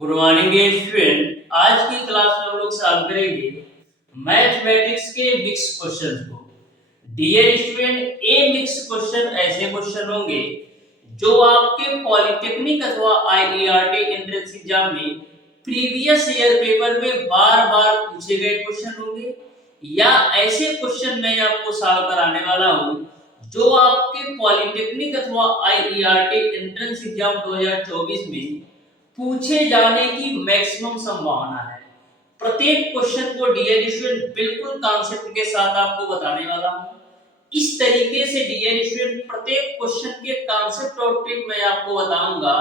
Good morning student. आज की class में हम लोग सॉल्व करेंगे मैथमेटिक्स के मिक्स क्वेश्चन को। डियर स्टूडेंट, ये मिक्स क्वेश्चन ऐसे क्वेश्चन होंगे जो आपके पॉलिटेक्निक अथवा आईईआरटी एंट्रेंस एग्जाम में प्रीवियस ईयर पेपर में बार बार पूछे गए क्वेश्चन होंगे, या ऐसे क्वेश्चन मैं आपको सॉल्व कराने वाला हूं जो आपके पॉलिटेक्निक अथवा आईईआरटी एंट्रेंस एग्जाम 2024 में पूछे जाने की मैक्सिमम संभावना है। प्रत्येक क्वेश्चन को डियर स्टूडेंट बिल्कुल कॉन्सेप्ट के साथ आपको बताने वाला हूं। इस तरीके से डियर स्टूडेंट प्रत्येक क्वेश्चन के कॉन्सेप्ट और ट्रिक मैं आपको बताऊंगा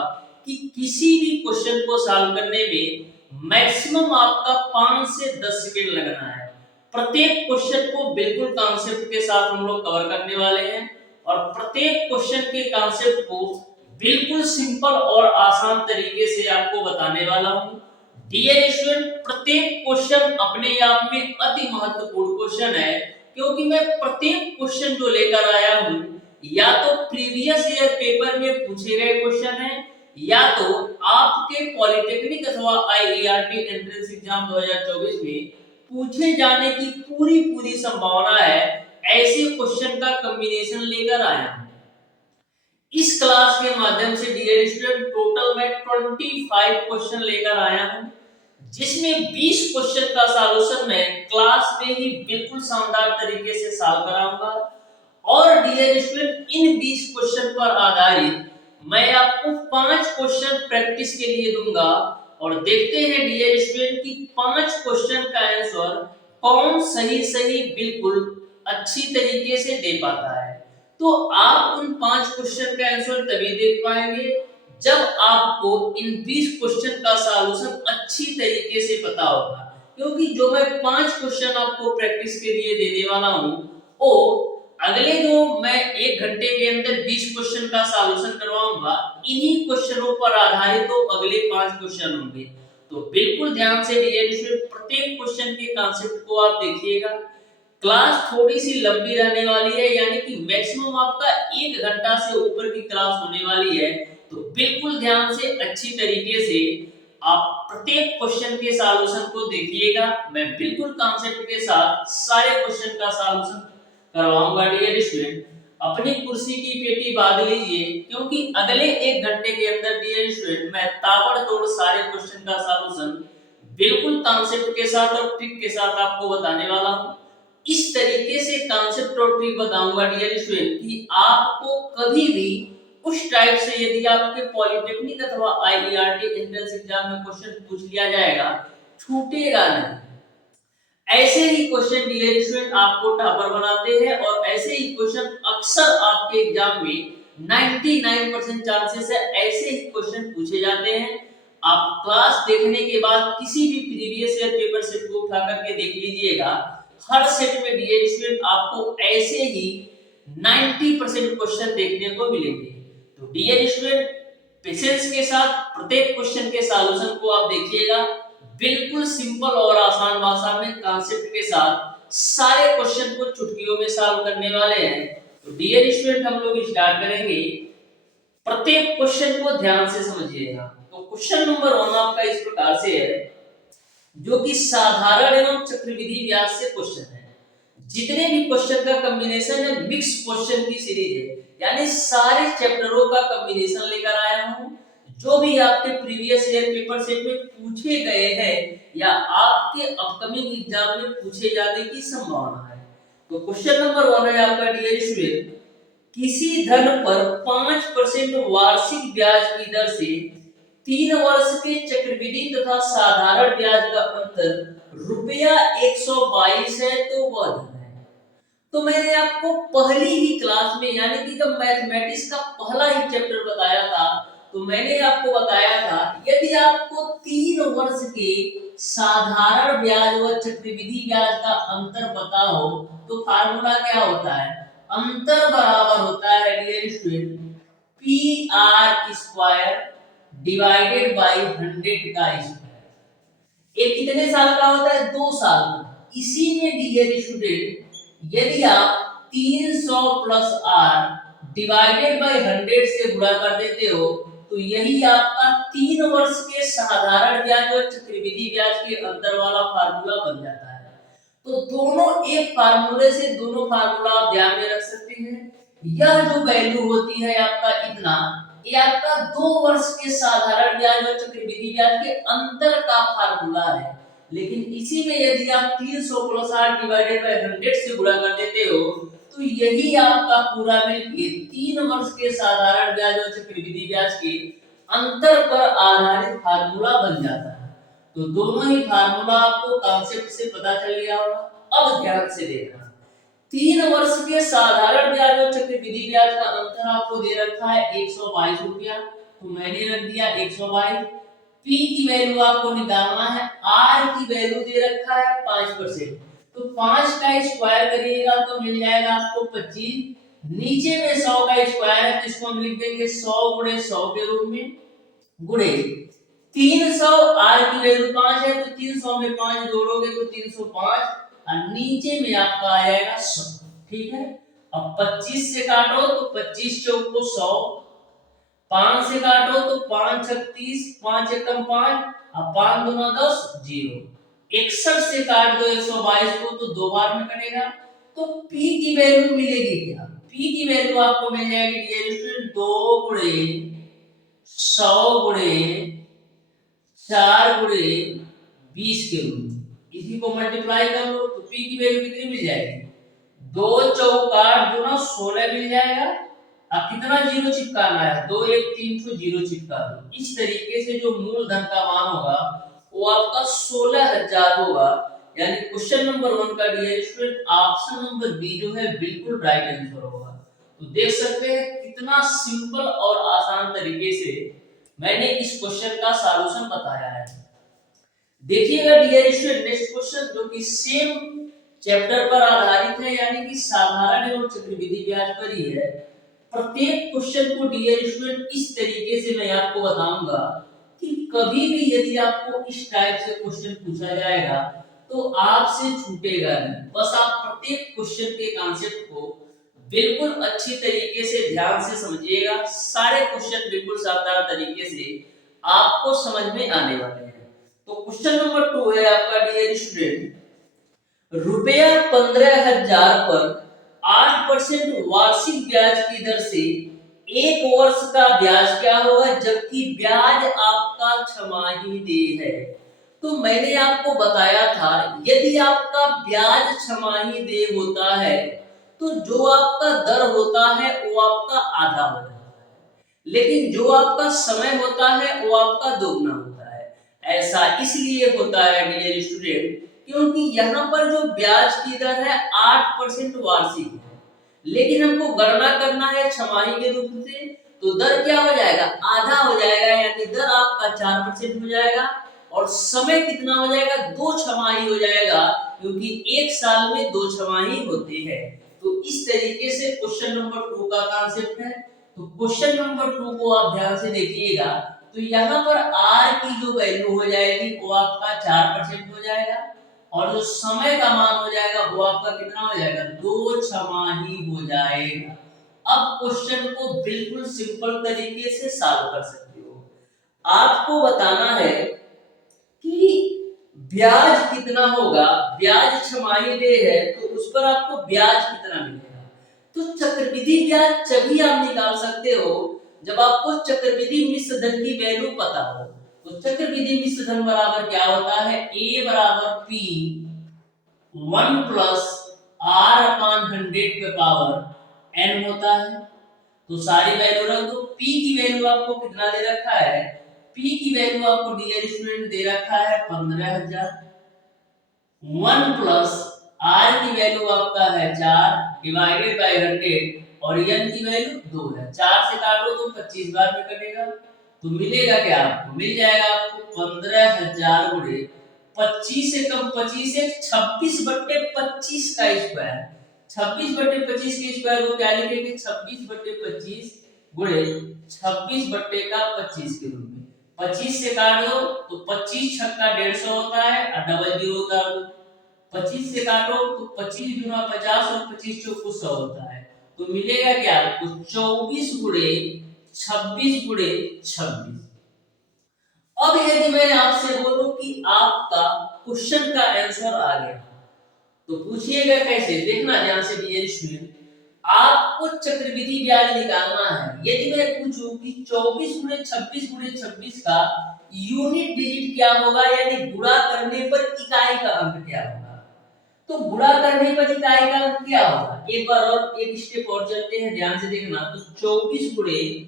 कि किसी भी क्वेश्चन को सॉल्व करने में मैक्सिमम आपका 5 से 10 सेकंड लगना है। प्रत्येक क्वेश्चन को बिल्कुल कॉन्सेप्ट के साथ हम लोग कवर करने वाले हैं और प्रत्येक क्वेश्चन के कॉन्सेप्ट को बिल्कुल सिंपल और आसान तरीके से आपको बताने वाला हूं। डियर स्टूडेंट, प्रत्येक क्वेश्चन अपने आप में अति महत्वपूर्ण क्वेश्चन है, क्योंकि मैं प्रत्येक क्वेश्चन जो लेकर आया हूं या तो प्रीवियस ईयर पेपर में पूछे गए क्वेश्चन है, या तो आपके पॉलिटेक्निक अथवा आईईआरटी एंट्रेंस एग्जाम 2024 में पूछे जाने की पूरी पूरी संभावना है। ऐसे क्वेश्चन का कॉम्बिनेशन लेकर आया हूं। इस क्लास के माध्यम से डियर स्टूडेंट टोटल मैं 25 क्वेश्चन लेकर आया हूं, जिसमें 20 क्वेश्चन का सॉल्यूशन मैं क्लास में ही बिल्कुल शानदार तरीके से सॉल्व कराऊंगा। और डियर स्टूडेंट, इन 20 क्वेश्चन पर आधारित मैं आपको 5 क्वेश्चन प्रैक्टिस के लिए दूंगा और देखते हैं डियर स्टूडेंट कि 5 क्वेश्चन का आंसर कौन सही सही बिल्कुल अच्छी तरीके से दे पाता है। तो आप उन 5 क्वेश्चन का आंसर तभी देख पाएंगे जब आपको इन 20 क्वेश्चन का सॉल्यूशन अच्छी तरीके से पता होगा, क्योंकि जो मैं 5 क्वेश्चन आपको प्रैक्टिस के लिए देने वाला हूं वो अगले जो मैं 1 घंटे के अंदर 20 क्वेश्चन का सॉल्यूशन करवाऊंगा, इन्हीं क्वेश्चनों पर आधारित तो अगले 5 क्वेश्चन होंगे। तो बिल्कुल ध्यान से डियर स्टूडेंट प्रत्येक क्वेश्चन के कांसेप्ट को आप देखिएगा। क्लास थोड़ी सी लंबी रहने वाली है, यानी कि मैक्सिमम आपका 1 घंटा से ऊपर की क्लास होने वाली है। तो बिल्कुल ध्यान से अच्छी तरीके से आप प्रत्येक क्वेश्चन के सॉल्यूशन को देखिएगा। मैं बिल्कुल कॉन्सेप्ट के साथ सारे क्वेश्चन का सॉल्यूशन करवाऊंगा। डियर स्टूडेंट, अपनी कुर्सी की पेटी बांध लीजिए, क्योंकि अगले 1 घंटे के अंदर डियर स्टूडेंट मैं ताबड़तोड़ सारे क्वेश्चन का सॉल्यूशन बिल्कुल कॉन्सेप्ट के साथ और ट्रिक के साथ आपको बताने वाला हूं। इस तरीके से कॉन्सेप्ट और ट्रिक बताऊंगा डियर स्टूडेंट कि आपको कभी भी उस टाइप से यदि आपके पॉलिटेक्निक अथवा आईईआरटी एंट्रेंस एग्जाम में क्वेश्चन पूछ लिया जाएगा, छूटेगा नहीं। ऐसे ही क्वेश्चन डियर स्टूडेंट आपको टॉपर बनाते हैं और ऐसे ही क्वेश्चन अक्सर आपके एग्जाम में 99% चांसेस है ऐसे ही क्वेश्चन पूछे जाते हैं। आप क्लास देखने के बाद किसी भी प्रीवियस ईयर पेपर सेट को उठा करके देख लीजिएगा। हर सेट में डियर स्टूडेंट आपको ऐसे ही 90% क्वेश्चन देखने को मिलेंगे। तो डियर स्टूडेंट, पेशेंस के साथ प्रत्येक क्वेश्चन के सॉल्यूशन को आप देखिएगा। बिल्कुल सिंपल और आसान भाषा में कॉन्सेप्ट के साथ सारे क्वेश्चन को चुटकियों में सॉल्व करने वाले हैं। तो डियर स्टूडेंट, हम लोग स्टार्ट करेंगे। प्रत्येक क्वेश्चन को ध्यान से समझिएगा। तो क्वेश्चन नंबर 1 आपका इस प्रकार से है, जो कि साधारण एवं चक्रवृद्धि ब्याज से क्वेश्चन है। जितने भी क्वेश्चन का कॉम्बिनेशन है मिक्स क्वेश्चन की सीरीज है, यानी सारे चैप्टरों का कॉम्बिनेशन लेकर आया हूं जो भी आपके प्रीवियस ईयर पेपर सेट में पूछे गए हैं या आपके अपकमिंग एग्जाम में पूछे जाने की संभावना है। तो क्वेश्चन नंबर 1 है आपका डियर स्टूडेंट, किसी धन पर 5% वार्षिक ब्याज की दर से 3 वर्ष के चक्रवृद्धि तथा साधारण ब्याज का अंतर रुपया 122 है, तो वह धन है। तो मैंने आपको पहली ही क्लास में, यानी कि जब मैथमेटिक्स का पहला ही चैप्टर बताया था, तो मैंने आपको बताया था यदि आपको 3 वर्ष के साधारण ब्याज व चक्रवृद्धि ब्याज का अंतर पता हो तो फार्मूला क्या होता है? अंतर बराबर होता है dear student P R square divided by 100 का स्क्वायर। ये कितने साल का होता है? 2 साल का। इसी में डियर स्टूडेंट यदि आप 300 प्लस आर डिवाइडेड बाय 100 से गुणा कर देते हो तो यही आपका 3 वर्ष के साधारण ब्याज और चक्रवृद्धि ब्याज के अंतर वाला फार्मूला बन जाता है। तो दोनों एक फार्मूले से दोनों फार्मूला आप ध्यान में रख सकते हैं। यह जो वैल्यू होती है आपका इतना, ये आपका 2 वर्ष के साधारण ब्याज और चक्रवृद्धि ब्याज के अंतर का फार्मूला है। लेकिन इसी में यदि आप 300 प्लस 8 डिवाइडेड बाय 100 से गुणा कर देते हो तो यही आपका पूरा मिलके 3 वर्ष के साधारण ब्याज और चक्रवृद्धि ब्याज के अंतर पर आधारित फार्मूला बन जाता है। तो दोनों ही फार्मूला आपको कॉन्सेप्ट से पता चल गया होगा। अब ध्यान से देखना, 3 वर्ष के साधारण ब्याज और चक्रवृद्धि ब्याज का अंतर आपको दे रखा है 122 रुपया, तो मैंने रख दिया 122। पी की वैल्यू आपको निकालना है, आर की वैल्यू दे रखा है 5%, तो 5 का स्क्वायर करिएगा तो मिल जाएगा आपको 25। नीचे में 100 का स्क्वायर है, तो इसको हम लिख देंगे 100 गुणे 100 के रूप में, गुणे 300। आर की वैल्यू 5 है, तो 300 में 5 जोड़ोगे तो 305, और नीचे में आपका आ जाएगा 100। ठीक है, अब 25 से काटो तो 25 चौक को 100, 5 से काटो तो 5 36, 5 एकम 5, अब 5 दूना 10, 0। 61 से काट दो 122 को तो 2 बार में कटेगा, तो P की वैल्यू मिलेगी क्या? P की वैल्यू आपको मिल जाएगी डियर स्टूडेंट 2 गुणे 100 गुणे 4 गुणे 20 के रूप में। इसी को मल्टीप्लाई कर लो तो P की वैल्यू कितनी मिल जाएगी? 2 चौक 8 दूना 16 मिल जाएगा। अब कितना जीरो चिपकाना है? 2 1 3 तो जीरो चिपका दो। इस तरीके से जो मूलधन का मान होगा वो आपका 16,000 होगा। यानी क्वेश्चन नंबर 1 का dear student option number B जो है बिल्कुल राइट आंसर होगा। तो देख सकते हैं कितना सिंपल और आसान तरीके से मैंने इस क्वेश्चन का सॉल्यूशन बताया है। देखिएगा डियर स्टूडेंट नेक्स्ट क्वेश्चन जो कि सेम चैप्टर पर आधारित है, यानी कि साधारण एवं चक्रवृद्धि ब्याज पर ही है। प्रत्येक क्वेश्चन को डियर स्टूडेंट इस तरीके से मैं आपको बताऊंगा कि कभी भी यदि आपको इस टाइप से क्वेश्चन पूछा जाएगा तो आपसे छूटेगा नहीं। बस आप प्रत्येक क्वेश्चन के कॉन्सेप्ट को बिल्कुल अच्छी तरीके से ध्यान से समझिएगा। सारे क्वेश्चन बिल्कुल शानदार तरीके से आपको समझ में आने वाले हैं। तो क्वेश्चन नंबर 2 है आपका डियर स्टूडेंट, रुपया 15,000 पर 8% वार्षिक ब्याज की दर से 1 वर्ष का ब्याज क्या होगा जबकि ब्याज आपका छमाही है। तो मैंने आपको बताया था यदि आपका ब्याज छमाही होता है तो जो आपका दर होता है वो आपका आधा हो जाता है, लेकिन जो आपका समय होता है वो आपका दोगुना होता है। ऐसा इसलिए होता है डियर स्टूडेंट क्योंकि यहाँ पर जो ब्याज की दर है 8% वार्षिक है, लेकिन हमको गणना करना है छमाही के रूप से, तो दर क्या हो जाएगा? आधा हो जाएगा, यानी दर आपका 4% हो जाएगा और समय कितना हो जाएगा? 2 छमाही हो जाएगा, क्योंकि 1 साल में 2 छमाही होते हैं। तो इस तरीके से क्वेश्चन नंबर 2 का कॉन्सेप्ट है। तो क्वेश्चन नंबर 2 को आप ध्यान से देखिएगा, तो यहाँ पर आर की जो वैल्यू हो जाएगी वो आपका 4% हो जाएगा और जो समय का मान हो जाएगा वो आपका कितना हो जाएगा? 2 छमाही हो जाएगा। अब क्वेश्चन को बिल्कुल सिंपल तरीके से सॉल्व कर सकते हो। आपको बताना है कि ब्याज कितना होगा, ब्याज छमाही है तो उस पर आपको ब्याज कितना मिलेगा। तो चक्रवृद्धि ब्याज तभी आप निकाल सकते हो जब आपको चक्रवृद्धि मिश्र धन की वैल्यू पता हो। तो चक्रवृद्धि मिश्र धन बराबर क्या होता है? A बराबर P 1 प्लस R अपान 100 पे पावर n होता है। तो सारी वैल्यू रख दो। P की वैल्यू आपको कितना दे रखा है? P की वैल्यू आपको डियर स्टूडेंट दे रखा है 15,000। 1 प्लस R की वैल्यू आपका है 4 डिवाइडेड बाय 100 और n की वैल्यू 2 है। 4 से काटो तो 25 बार में कटेगा, तो मिलेगा क्या आपको? मिल जाएगा आपको 15,000 गुणे 25 से कम 25 से 26/25 का स्क्वायर। 26/25 के स्क्वायर को क्या लिखेंगे? 26/25 गुणे 26/25 के रूप में। 25 से काट दो तो 25 छक्का 150 होता है और डबल जीरो उतार दो। 25 से काटो तो 25 दूना 50 और 25 चौको 100 होता है, तो मिलेगा क्या आपको? 24 गुणे 26 गुणे 26। अब यदि मैं आपसे बोलूं कि आपका क्वेश्चन का आंसर आ गया, तो पूछिएगा कैसे, देखना ध्यान से डियर स्टूडेंट। आपको चक्रवृद्धि ब्याज निकालना है। यदि मैं पूछूं कि 24 गुणे 26 गुणे 26 का यूनिट डिजिट क्या होगा, यानी गुणा करने पर इकाई का अंक क्या होगा, तो गुणा करने पर इकाई का अंक क्या होगा, एक बार और एक स्टेप और चलते हैं, ध्यान से देखना। तो 24 गुणे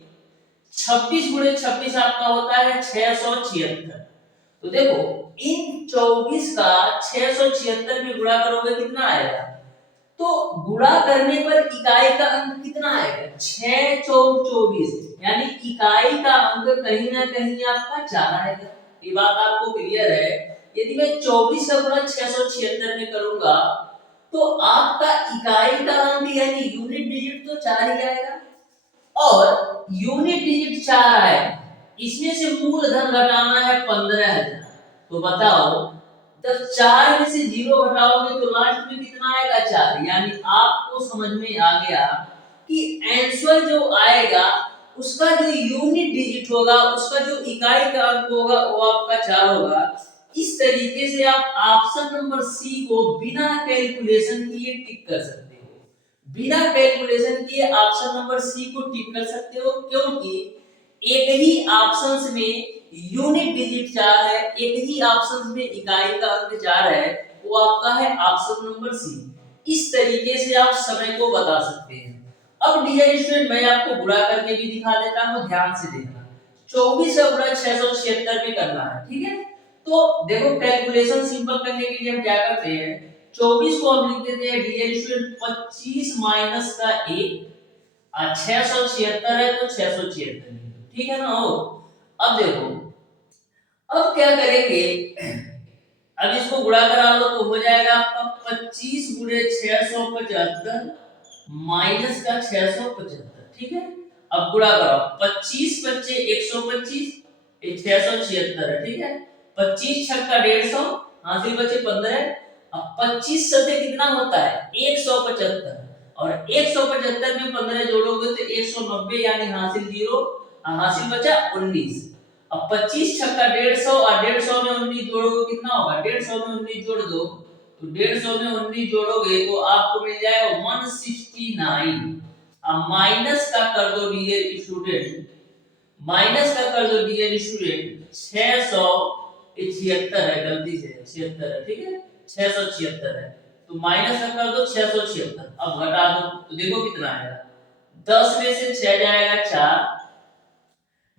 26 गुणे 26 आपका होता है 676। तो देखो इन 24 का 676 में गुणा करोगे कितना आएगा, तो गुणा करने पर इकाई का अंक कितना आएगा, 6 चौक 24, यानी इकाई का अंक कहीं ना कहीं आपका 4 आएगा। ये बात आपको क्लियर है। यदि मैं 24 का गुणा 676 में करूंगा तो आपका इकाई का अंक यानी यूनिट डिजिट तो 4 ही आएगा, और यूनिट डिजिट 4 आए, इसमें से मूलधन घटाना है 15,000। तो बताओ जब 4 में से 0 घटाओगे तो लास्ट में कितना आएगा, 4। यानी आपको समझ में आ गया कि आंसर जो आएगा उसका जो यूनिट डिजिट होगा, उसका जो इकाई का अंक होगा वो आपका 4 होगा। इस तरीके से आप ऑप्शन नंबर सी को बिना कैलकुलेशन किए टिक कर सकते हो। बिना कैलकुलेशन किए ऑप्शन नंबर सी को टिक कर सकते हो, क्योंकि एक ही ऑप्शंस में यूनिट डिजिट 4 है, एक ही ऑप्शंस में इकाई का अंक 4 है, वो आपका है ऑप्शन नंबर सी। इस तरीके से आप समय को बता सकते हैं। अब डियर स्टूडेंट मैं आपको गुणा करके भी दिखा देता हूं, ध्यान से देखना। 24 से गुणा 676 में करना है, ठीक है। तो देखो कैलकुलेशन सिंपल करने के लिए हम क्या करते हैं, 24 को हम लिख देते हैं डियर स्टूडेंट 25 माइनस का 1, 676 है तो 676, ठीक है ना हो। अब देखो अब क्या करेंगे, अब इसको गुणा करा लो तो हो जाएगा आपका 25 गुणे 675 माइनस का 675, ठीक है। अब गुणा करो, 25 बच्चे 125, ये 676 है, ठीक है। 25 छक्का 150, हासिल बचे 15। अब 25 सते कितना होता है 175, और 175 में 15 जोड़ोगे तो 190, यानी हासिल 0, हासिल बचा 19। अब 25 छक्का 150, और 150 में 19 जोड़ोगे कितना होगा, 150 में 19 जोड़ दो, तो 150 में 19 जोड़ोगे तो आपको मिल जाएगा 169। अब माइनस का कर दो डियर स्टूडेंट, माइनस का कर दो डियर स्टूडेंट, 676 है, गलती से 76 है, ठीक है, 676 है, तो माइनस का कर दो 676। अब घटा दो तो देखो कितना आएगा, 10 में से 6 जाएगा 4,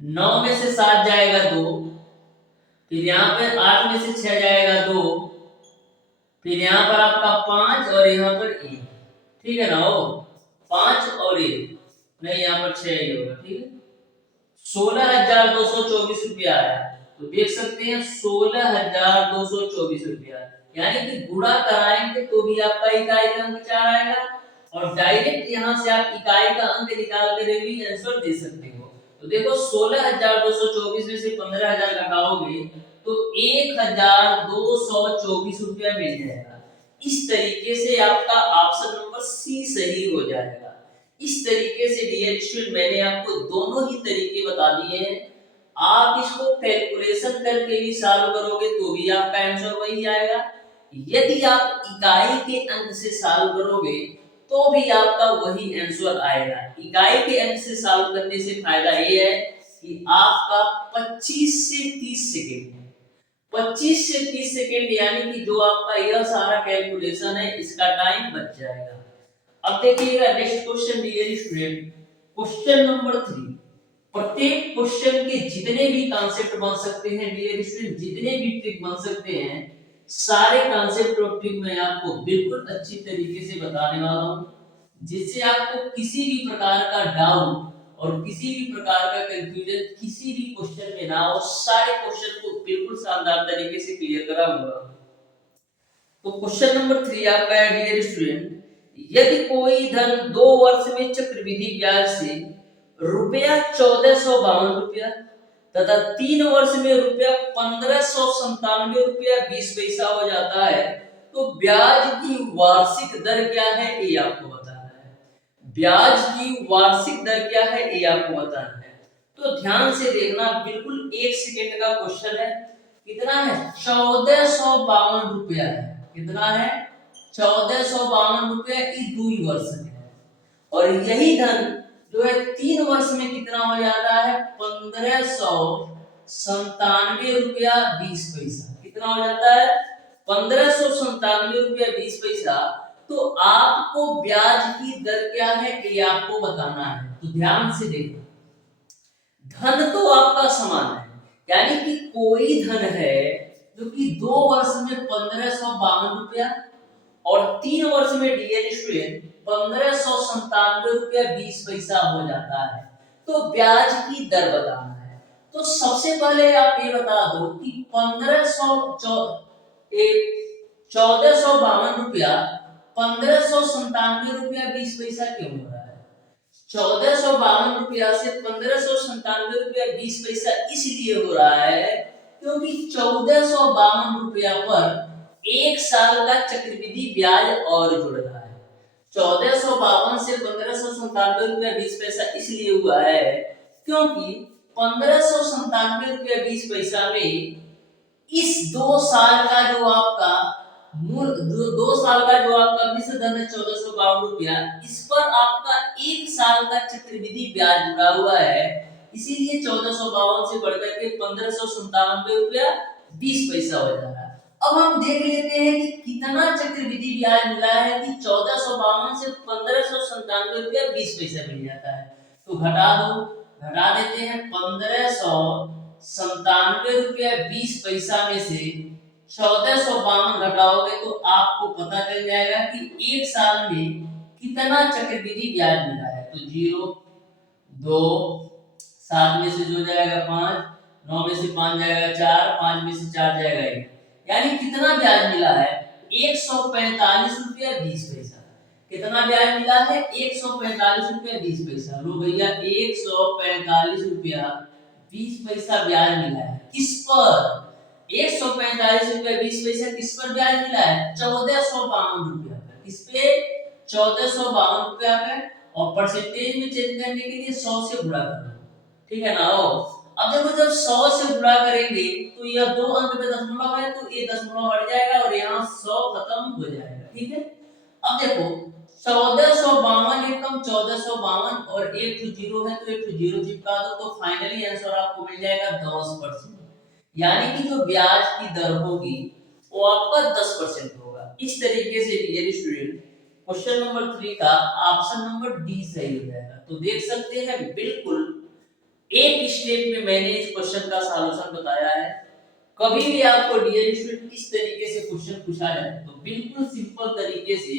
9 में से 7 जाएगा 2, फिर यहाँ पे 8 में से 6 जाएगा 2, फिर यहाँ पर आपका 5 और यहाँ पर 1, ठीक है ना हो, 5 और 1, नहीं यहाँ पर 6 ही होगा, ठीक है। 16,224 रुपया आया, तो देख सकते हैं 16,224 रुपया, यानी कि गुणा कराएंगे तो भी आपका इकाई का अंक 4 आएगा, और डायरेक्ट यहाँ से आप इकाई का अंक निकाल कर भी आंसर दे सकते हो। तो देखो 16,224 में से 15,000 घटाओगे तो 1,224 रुपया मिल जाएगा। इस तरीके से आपका ऑप्शन नंबर सी सही हो जाएगा। इस तरीके से डियर स्टूडेंट मैंने आपको दोनों ही तरीके बता दिए हैं। आप इसको कैलकुलेशन करके भी सॉल्व करोगे तो भी आपका आंसर वही आएगा। यदि आप इकाई के अंक से सॉल्व करोगे तो भी आपका वही आंसर आएगा। इकाई के अंक से सॉल्व करने से फायदा ये है कि आपका 25 से 30 सेकेंड 25 से 30 सेकेंड यानी कि जो आपका यह सारा कैलकुलेशन है इसका टाइम बच जाएगा। अब देखिएगा next question dear student, question number 3। प्रत्येक क्वेश्चन के जितने भी कॉन्सेप्ट बन सकते हैं डियर स्टूडेंट, जितने भी ट्रिक बन सकते हैं, सारे कॉन्सेप्ट और ट्रिक मैं आपको बिल्कुल अच्छी तरीके से बताने वाला हूं, जिससे आपको किसी भी प्रकार का डाउट और किसी भी प्रकार का कंफ्यूजन किसी भी क्वेश्चन में ना हो, सारे क्वेश्चन को बिल्कुल शानदार तरीके से क्लियर कराऊंगा। तो क्वेश्चन नंबर 3 आपका है डियर स्टूडेंट, यदि कोई धन 2 वर्ष में चक्रवृद्धि ब्याज से रुपया 1452 रुपया तथा 3 वर्ष में रुपया 1597 रुपया 20 पैसा हो जाता है, तो ब्याज की वार्षिक दर क्या है ये आपको बताना है। ब्याज की वार्षिक दर क्या है ये आपको बताना है। तो ध्यान से देखना, बिल्कुल 1 सेकेंड का क्वेश्चन है। कितना है? 1452 रुपया है। कितना है? 1452 रुपया, इस 2 वर्ष में है। और यही धन जो है 3 वर्ष में कितना हो जाता है? 1597 रुपया 20 पैसा। कितना हो जाता है? 1597 रुपया 20 पैसा। तो आपको ब्याज की दर क्या है ये आपको बताना है। तो ध्यान से देखो, धन तो आपका समान है, यानी कि कोई धन है जो कि 2 वर्ष में 1552 रुपया और 3 वर्ष में डियर स्टूडेंट 1597 रुपया 20 पैसा हो जाता है। तो ब्याज की दर बताना है। तो सबसे पहले आप ये बता दो कि 1452 रुपया 1597 रुपया 20 पैसा क्यों हो रहा है? 1452 रुपया से 1597 रुपया 20 पैसा इसलिए हो रहा है क्योंकि 1452 रुपया पर 1 साल का चक्रवृद्धि ब्याज और जुड़ रहा है। 1452 से 1597 रुपया 20 पैसा इसलिए हुआ है क्योंकि 1597 रुपया 20 पैसा में इस 2 साल का जो आपका मूल, जो 2 साल का जो आपका मिश्र धन है 1452 रुपया, इस पर आपका 1 साल का चक्रवृद्धि ब्याज जुड़ा हुआ है। इसीलिए 1452 से बढ़कर के 1597 रुपया 20 पैसा हो जा रहा है। अब हम देख लेते हैं कि कितना चक्रवृद्धि ब्याज मिला है कि 1452 से 1597 रुपया 20 पैसा मिल जाता है। तो घटा दो, घटा देते हैं। 1597 रुपया 20 पैसा में से 1452 घटाओगे तो आपको पता चल जाएगा कि 1 साल में कितना चक्रवृद्धि ब्याज मिला है। तो 0, 2, 7 में से जो जाएगा 5, 9 में से 5 जाएगा 4, 5 में से 4 जाएगा 1, यानी कितना ब्याज मिला है? 145 रुपया 20 पैसा। कितना ब्याज मिला है? 145 रुपया 20 पैसा। लो भैया, 145 रुपया 20 पैसा ब्याज मिला है। किस पर? 145 रुपया 20 पैसा किस पर ब्याज मिला है? 1452 रुपया पर। किस पे? 1452 रुपया पे। और परसेंटेज में चेंज करने के लिए 100 से गुणा करो, ठीक है ना? अब देखो, जब 100 से गुणा करेंगे तो यह 2 अंक में दशमलव है, तो ये दशमलव हट जाएगा और यहाँ 100 खत्म हो जाएगा, ठीक है? अब देखो, 1452 एकम 1452 और 1 to 0 है तो 1 to 0 चिपका दो, तो फाइनली आंसर आपको मिल जाएगा 10%। यानी कि जो ब्याज की दर होगी वो आपका 10% होगा। इस तरीके से डियर स्टूडेंट क्वेश्चन नंबर 3 का ऑप्शन नंबर डी सही हो जाएगा। तो देख सकते हैं, बिल्कुल एक स्टेप में मैंने इस क्वेश्चन का सॉल्यूशन बताया है। कभी भी आपको डियर स्टूडेंट इस तरीके से क्वेश्चन पूछा जाए तो बिल्कुल सिंपल तरीके से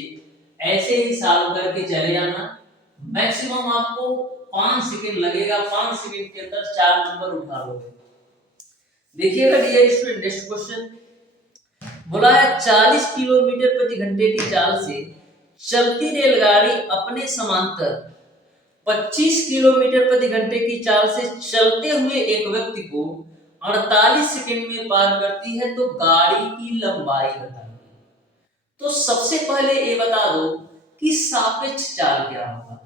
ऐसे ही सॉल्व करके चले जाना। मैक्सिमम आपको 5 सेकंड लगेगा, 5 सेकंड के अंदर 4 नंबर उठा लोगे। देखिएगा डियर स्टूडेंट, नेक्स्ट क्वेश्चन बोला है 40 किलोमीटर प्रति घंटे की चाल से चलती रेलगाड़ी अपने समांतर 25 किलोमीटर प्रति घंटे की चाल से चलते हुए एक व्यक्ति को 48 सेकंड में पार करती है, तो गाड़ी की लंबाई बताइए। तो सबसे पहले ये बता दो कि सापेक्ष चाल क्या होगा।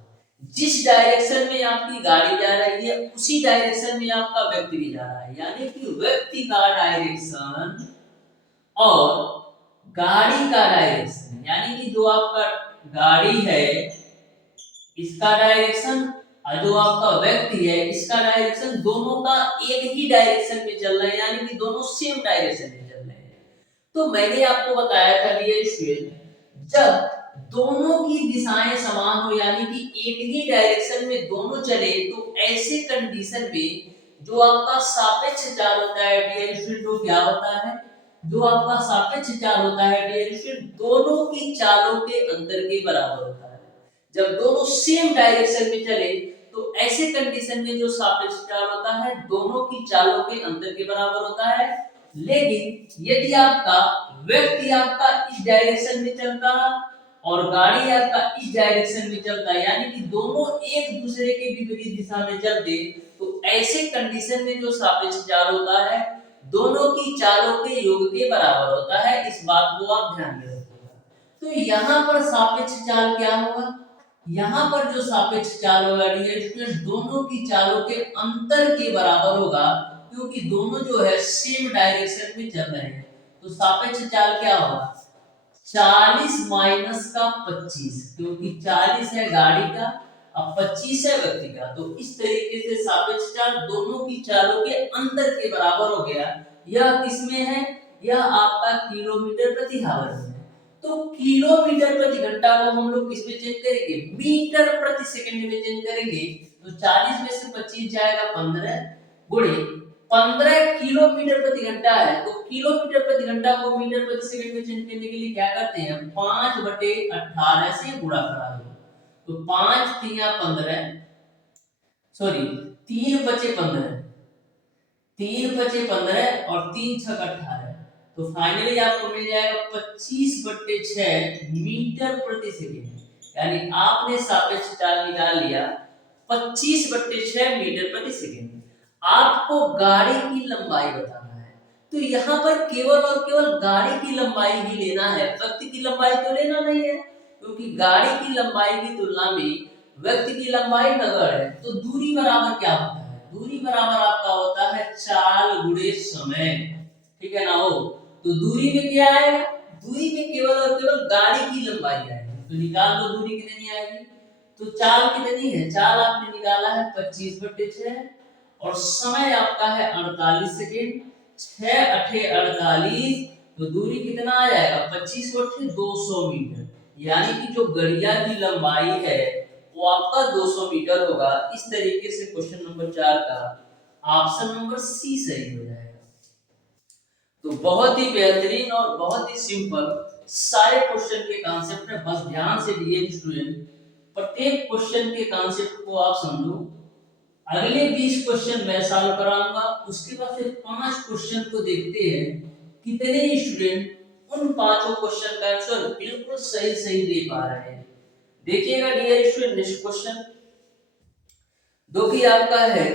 जिस डायरेक्शन में आपकी गाड़ी जा रही है उसी डायरेक्शन में आपका व्यक्ति भी जा रहा है, यानी कि व्यक्ति का डायरेक्शन और गाड़ी का डायरेक्शन, यानी कि जो आपका गाड़ी है इसका डायरेक्शन और जो आपका व्यक्ति है इसका डायरेक्शन, दोनों का एक ही डायरेक्शन में चल रहा है, यानी कि दोनों सेम डायरेक्शन में चल रहे हैं। तो मैंने आपको बताया था डियर स्टूडेंट, जब दोनों की दिशाएं समान हो, यानी कि एक ही डायरेक्शन में दोनों चले, तो ऐसे कंडीशन में जो आपका सापेक्ष चाल होता है डियर स्टूडेंट, वो क्या होता है? जो आपका सापेक्ष चाल होता है डियर स्टूडेंट, दोनों की चालों के अंतर के बराबर होता है। जब दोनों सेम डायरेक्शन में चले तो ऐसे कंडीशन में जो सापेक्ष चाल होता है दोनों की चालों के अंतर के बराबर होता है। लेकिन यदि आपका व्यक्ति आपका इस डायरेक्शन में चलता और गाड़ी आपका इस डायरेक्शन में चलता, यानी कि दोनों एक दूसरे के विपरीत दिशा में चलते, तो ऐसे कंडीशन में जो सापेक्ष चाल होता है दोनों की चालों के योग के बराबर होता है। इस बात को आप ध्यान में रखिएगा। तो यहाँ पर सापेक्ष चाल क्या होगा? यहाँ पर जो सापेक्ष चाल होगा डियर स्टूडेंट, दोनों की चालों के अंतर के बराबर होगा, क्योंकि दोनों जो है सेम डायरेक्शन में चल रहे हैं। तो सापेक्ष चाल क्या होगा, 40 माइनस का 25, क्योंकि 40 है गाड़ी का और 25 है व्यक्ति का। तो इस तरीके से सापेक्ष चाल दोनों की चालों के अंतर के बराबर हो गया। यह किसमें है, यह आपका किलोमीटर प्रति आवर में है। तो किलोमीटर प्रति घंटा को हम लोग किस में चेंज करेंगे, मीटर प्रति सेकंड में चेंज करेंगे। तो 40 में से 25 जाएगा 15 गुणे 15 किलोमीटर प्रति घंटा है। तो किलोमीटर प्रति घंटा को मीटर प्रति सेकंड में चेंज करने के लिए क्या करते हैं, 5/18 से गुणा करा दो। तो 5 तिया 15, सॉरी 3 बचे 15, 3 बचे 15 और 3 छक 18। तो फाइनली आपको मिल जाएगा 25/6 मीटर प्रति सेकंड। यानी आपने सापेक्ष चाल निकाल लिया 25/6 मीटर प्रति सेकंड। आपको गाड़ी की लंबाई बताना है, तो यहाँ पर केवल और केवल गाड़ी की लंबाई ही लेना है, व्यक्ति की लंबाई तो लेना नहीं है, क्योंकि गाड़ी की लंबाई की तुलना में व्यक्ति की लंबाई नगण्य है। तो दूरी बराबर क्या होता है, दूरी बराबर आपका होता है चाल गुणे समय, ठीक है ना हो। तो दूरी में क्या आएगा, दूरी में केवल और केवल गाड़ी की लंबाई आएगी। तो निकाल दो दूरी कितनी आएगी, तो चाल कितनी है, चाल आपने निकाला है 25/6 और समय आपका है 48 सेकेंड, 6 8 48। तो दूरी कितना आ जाएगा 25 बटे 200 मीटर। यानी कि जो गड़िया की लंबाई है वो आपका 200 मीटर होगा। इस तरीके से क्वेश्चन नंबर 4 का ऑप्शन नंबर सी सही हो जाएगा। तो बहुत ही बेहतरीन और बहुत ही सिंपल सारे क्वेश्चन के कॉन्सेप्ट है, बस ध्यान से दिए स्टूडेंट, प्रत्येक क्वेश्चन के कॉन्सेप्ट को आप समझो। अगले 20 क्वेश्चन मैं सॉल्व कराऊंगा, उसके बाद फिर 5 क्वेश्चन को देखते हैं कितने स्टूडेंट उन पांचों क्वेश्चन का आंसर बिल्कुल सही सही दे पा रहे हैं। देखिएगा डियर स्टूडेंट, नेक्स्ट क्वेश्चन जो कि आपका है,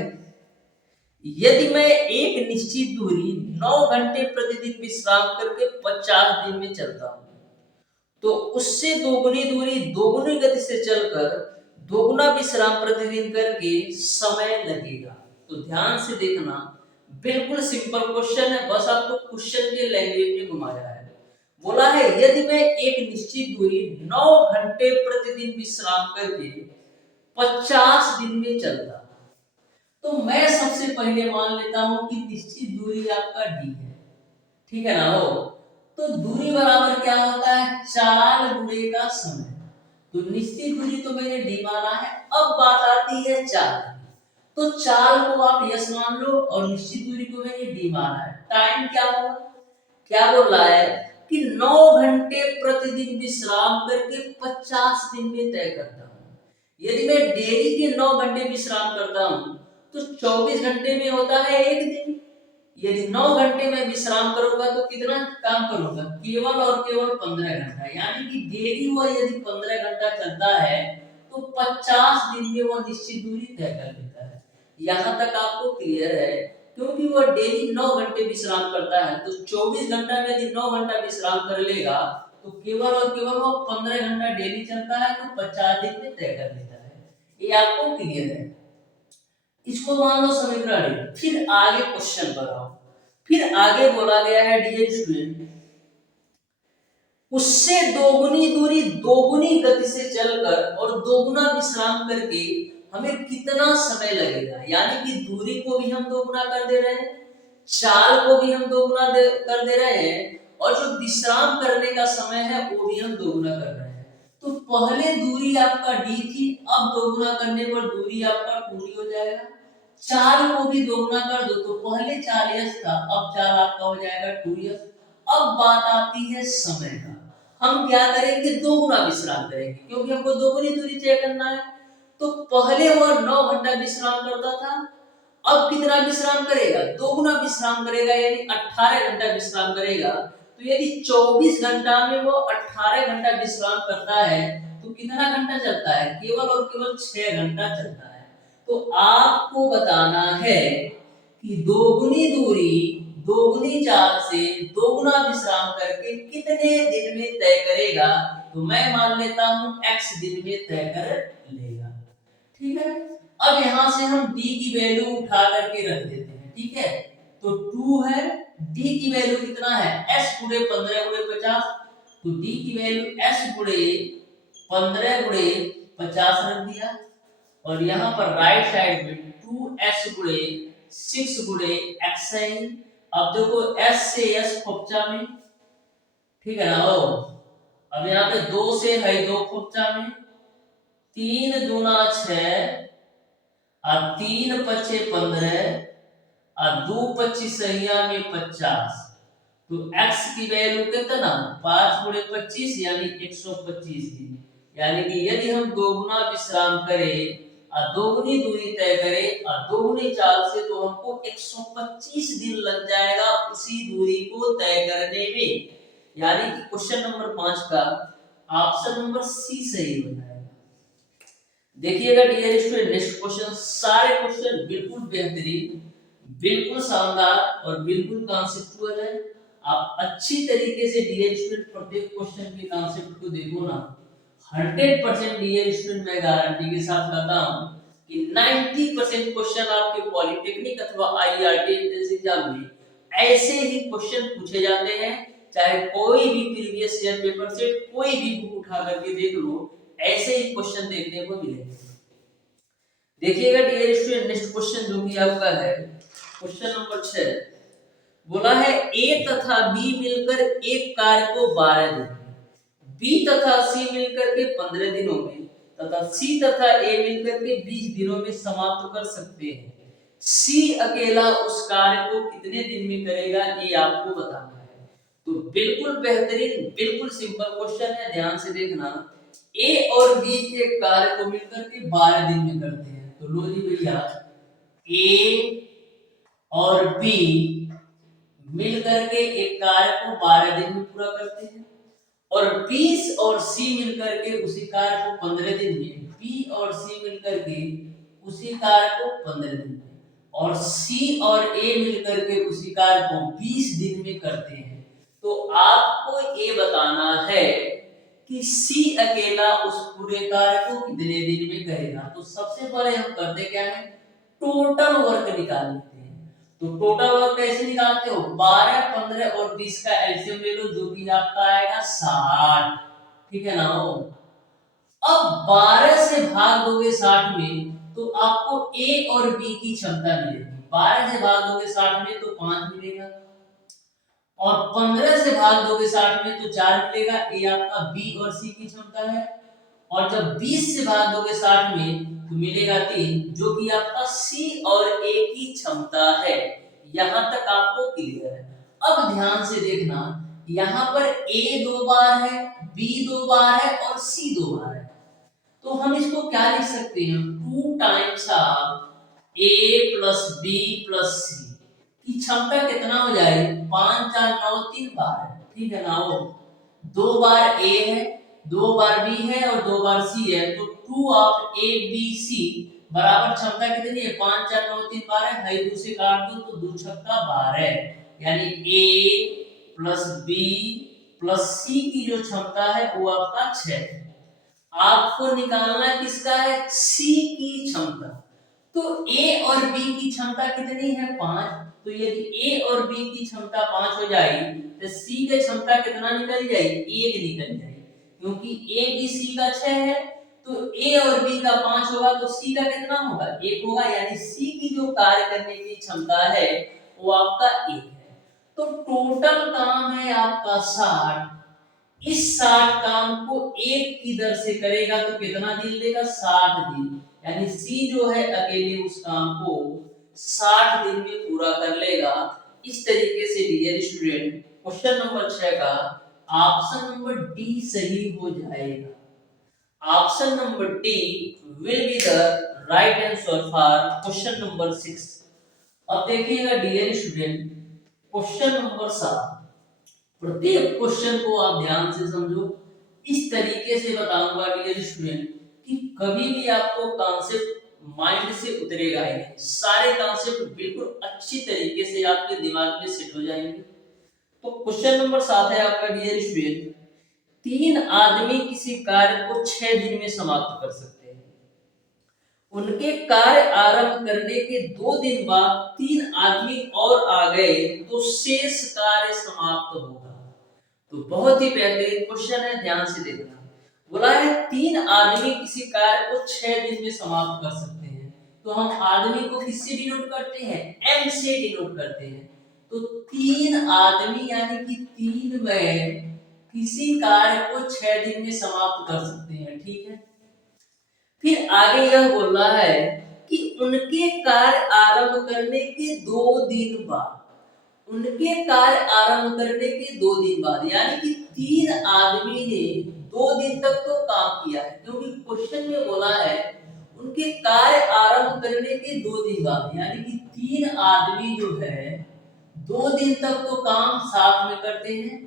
यदि मैं एक निश्चित दूरी 9 घंटे प्रतिदिन विश्राम करके 50 दिन में चलता हूं, तो उससे दोगुनी दूरी दोगुनी गति से चलकर दोगुना विश्राम प्रतिदिन करके समय लगेगा। तो ध्यान से देखना, बिल्कुल सिंपल क्वेश्चन है, बस आपको क्वेश्चन के लैंग्वेज में घुमाया है। बोला है यदि मैं एक निश्चित दूरी 9 घंटे प्रतिदिन विश्राम करके 50 दिन में चलता, तो मैं सबसे पहले मान लेता हूं कि निश्चित दूरी आपका डी है, ठीक है ना हो। तो दूरी बराबर क्या होता है, चाल गुणे का समय। तो निश्चित दूरी तो मैंने डी माना है, अब बात आती है चाल। तो चाल को आप यस मान लो और निश्चित दूरी को मैंने डी माना है। टाइम क्या होगा, क्या बोल रहा है कि 9 घंटे प्रतिदिन विश्राम करके 50 दिन में तय करता हूं। यदि मैं डेली के 9 घंटे विश्राम करता हूं तो 24 घंटे में होता है एक दिन। यदि 9 घंटे में विश्राम करूंगा तो कितना काम करूंगा, केवल और केवल 15 घंटा। यानी कि डेली वो यदि 15 घंटा चलता है तो 50 दिन में वो निश्चित दूरी तय कर लेता है। यहाँ तक आपको क्लियर है, क्योंकि वो डेली 9 घंटे विश्राम करता है, तो 24 घंटा में यदि 9 घंटा विश्राम कर लेगा तो केवल और केवल वो 15 घंटा डेली चलता है, तो 50 दिन में तय कर लेता है। ये आपको क्लियर है। इसको मान लो समीकरण। फिर आगे क्वेश्चन पर आओ। फिर आगे बोला गया है डियर स्टूडेंट, उससे दोगुनी दूरी दोगुनी गति से चलकर और दोगुना विश्राम करके हमें कितना समय लगेगा। यानी कि दूरी को भी हम दोगुना कर दे रहे हैं, चाल को भी हम दोगुना कर दे रहे हैं, और जो विश्राम करने का समय है वो भी हम दोगुना कर रहे हैं। तो पहले दूरी आपका डी थी, अब दोगुना करने पर दूरी आपका 2 हो जाएगा। चाल को भी दोगुना कर दो, तो पहले 4 यस था, अब चाल आपका हो जाएगा 2 यस। अब बात आती है समय का, हम क्या करेंगे, दोगुना विश्राम करेंगे, क्योंकि हमको दोगुनी दूरी तय करना है। तो पहले वह 9 घंटा विश्राम करता था, अब कितना विश्राम करेगा, दोगुना विश्राम करेगा, यानी 18 घंटा विश्राम करेगा। तो यदि 24 घंटा में वो 18 घंटा विश्राम करता है तो कितना घंटा चलता है, केवल और केवल 6 घंटा चलता है। तो आपको बताना है कि दोगुनी दूरी दोगुनी चाल से दोगुना विश्राम करके कितने दिन में तय करेगा, तो मैं मान लेता हूं x दिन में तय कर लेगा। ठीक है, अब यहां से हम d की वैल्यू उठा करके रख देते हैं। ठीक है, तो 2 है, d की वैल्यू कितना है s गुणे 15 गुणे 50, तो d की वैल्यू s गुणे 15 गुणे 50 रख दिया, और यहाँ पर राइट साइड में 2s गुणे 6 गुणे x है। अब देखो s से s खोपचा में, ठीक है ना। अब यहाँ पे 2 से है 2 खोपचा में, 3 दूना 6 और 3 पचे 15 और 2 25 में 50, तो x की वैल्यू कितना 5 गुणे 25 यानी 125 दिन। यानी कि यदि हम दोगुना विश्राम करें और दोगुनी दूरी तय करें और दोगुनी चाल से, तो हमको 125 दिन लग जाएगा उसी दूरी को तय करने में। यानी कि क्वेश्चन नंबर 5 का ऑप्शन नंबर सी सही हो जाएगा। देखिएगा डियर स्टूडेंट, नेक्स्ट क्वेश्चन, सारे क्वेश्चन बिल्कुल बेहतरीन, बिल्कुल शानदार और बिल्कुल कॉन्सेप्चुअल है। आप अच्छी तरीके से डियर स्टूडेंट प्रत्येक क्वेश्चन के कॉन्सेप्ट को देखो ना, 100% डियर स्टूडेंट मैं गारंटी के साथ कहता हूं कि 90% क्वेश्चन आपके पॉलिटेक्निक अथवा आईआरटी एंट्रेंस एग्जाम में ऐसे ही क्वेश्चन पूछे जाते हैं। चाहे कोई भी प्रीवियस ईयर पेपर से कोई भी बुक उठा करके देख लो, ऐसे ही क्वेश्चन देखने को मिलेंगे। देखिएगा डियर स्टूडेंट, नेक्स्ट क्वेश्चन जो कि आपका है क्वेश्चन नंबर 6, बोला है ए तथा बी मिलकर एक कार्य को 12 दिन में, बी तथा सी मिलकर के 15 दिनों में तथा सी तथा ए मिलकर के 20 दिनों में समाप्त कर सकते हैं। सी अकेला उस कार्य को कितने दिन में करेगा, ये आपको बताना है। तो बिल्कुल बेहतरीन, बिल्कुल सिंपल क्वेश्चन है, ध्यान से देखना। ए और बी के कार्य को मिलकर के 12 दिन में करते हैं, तो लो जी भैया, ए और बी मिलकर के एक कार्य को 12 दिन में पूरा करते हैं, और बी और सी मिलकर के उसी कार्य को 15 दिन में, बी और सी मिलकर के उसी कार्य को 15 दिन में, और सी और ए मिलकर के उसी कार्य को 20 दिन में करते हैं। तो आपको ये बताना है कि सी अकेला उस पूरे कार्य को कितने दिन में करेगा। तो सबसे पहले हम करते क्या है, टोटल वर्क निकाल लेते हैं। तो टोटल वर्क कैसे निकालते हो, 12, 15 और 20 का एलसीएम ले लो, जो कि आपका आएगा 60। ठीक है ना। अब 12 से भाग दोगे 60 में, तो आपको ए और बी की क्षमता मिलेगी। 12 से भाग दोगे 60 में तो 5 मिलेगा, और 15 से भाग दोगे 60 में तो 4 मिलेगा। ये आपका बी और सी की क्षमता है। और जब 20 से भाग दोगे 60 में तो मिलेगा 3, जो कि आपका सी और ए की क्षमता है। यहां तक आपको क्लियर है। अब ध्यान से देखना, यहां पर ए 2 बार है, बी 2 बार है और सी 2 बार है, तो हम इसको क्या लिख सकते हैं, 2 times of A plus B plus C की क्षमता कितना हो जाएगी, 5 4 9 3 बार है। ठीक है ना। वो 2 बार ए है, 2 बार बी है और 2 बार सी है, तो 2 ऑफ ए बी सी बराबर क्षमता कितनी है, 5 4 9 3 बार है, 2 से काट दो तो 2 छक्का 12, यानी ए प्लस बी प्लस सी की जो क्षमता है वो आपका 6 है। आपको निकालना किसका है, सी की क्षमता। तो ए और बी की क्षमता कितनी है, 5। तो यदि ए और बी की क्षमता 5 हो जाएगी तो सी की क्षमता कितना निकल जाएगी, 1 निकल जाएगी, क्योंकि ए बी सी का 6 है, तो ए और बी का 5 होगा तो सी का कितना होगा, 1 होगा। यानी सी की जो कार्य करने की क्षमता है वो आपका 1 है। तो टोटल काम है आपका 60। इस 60 काम को 1 की दर से करेगा तो कितना दिन लेगा, 60 दिन। यानी सी जो है अकेले उस काम को 60 दिन में पूरा कर लेगा। इस तरीके से डियर स्टूडेंट क्वेश्चन नंबर 6 का ऑप्शन नंबर डी सही हो जाएगा। Option number D will be the right answer for question number 6। अब देखिएगा डियर स्टूडेंट क्वेश्चन नंबर 7, प्रत्येक क्वेश्चन को आप ध्यान से समझो। इस तरीके से बताऊंगा डियर स्टूडेंट कि कभी भी आपको कॉन्सेप्ट माइंड से उतरेगा ही नहीं, सारे कॉन्सेप्ट बिल्कुल अच्छी तरीके से आपके दिमाग में सेट हो जाएंगे। तो क्वेश्चन नंबर 7 है आपका डियर स्टूडेंट, तीन आदमी किसी कार्य को 6 दिन में समाप्त कर सकते हैं। उनके कार्य आरंभ करने के 2 दिन बाद तीन आदमी और आ गए तो शेष कार्य समाप्त होगा। तो बहुत ही बेहतरीन क्वेश्चन है, ध्यान से देखना। बोला है तीन आदमी किसी कार्य को 6 दिन में समाप्त कर सकते हैं, तो हम आदमी को किससे डिनोट करते हैं? एम से डिनोट करते हैं। तो तीन आदमी यानी कि तीन मैन किसी कार्य को 6 दिन में समाप्त कर सकते हैं, ठीक है। फिर आगे यह बोल रहा है कि उनके कार्य आरंभ करने के 2 दिन बाद, उनके कार्य आरंभ करने के 2 दिन बाद, यानी कि तीन आदमी ने 2 दिन तक तो काम किया है, क्योंकि क्वेश्चन में बोला है उनके कार्य आरंभ करने के 2 दिन बाद, यानी कि तीन आदमी जो है 2 दिन तक तो काम साथ में करते हैं।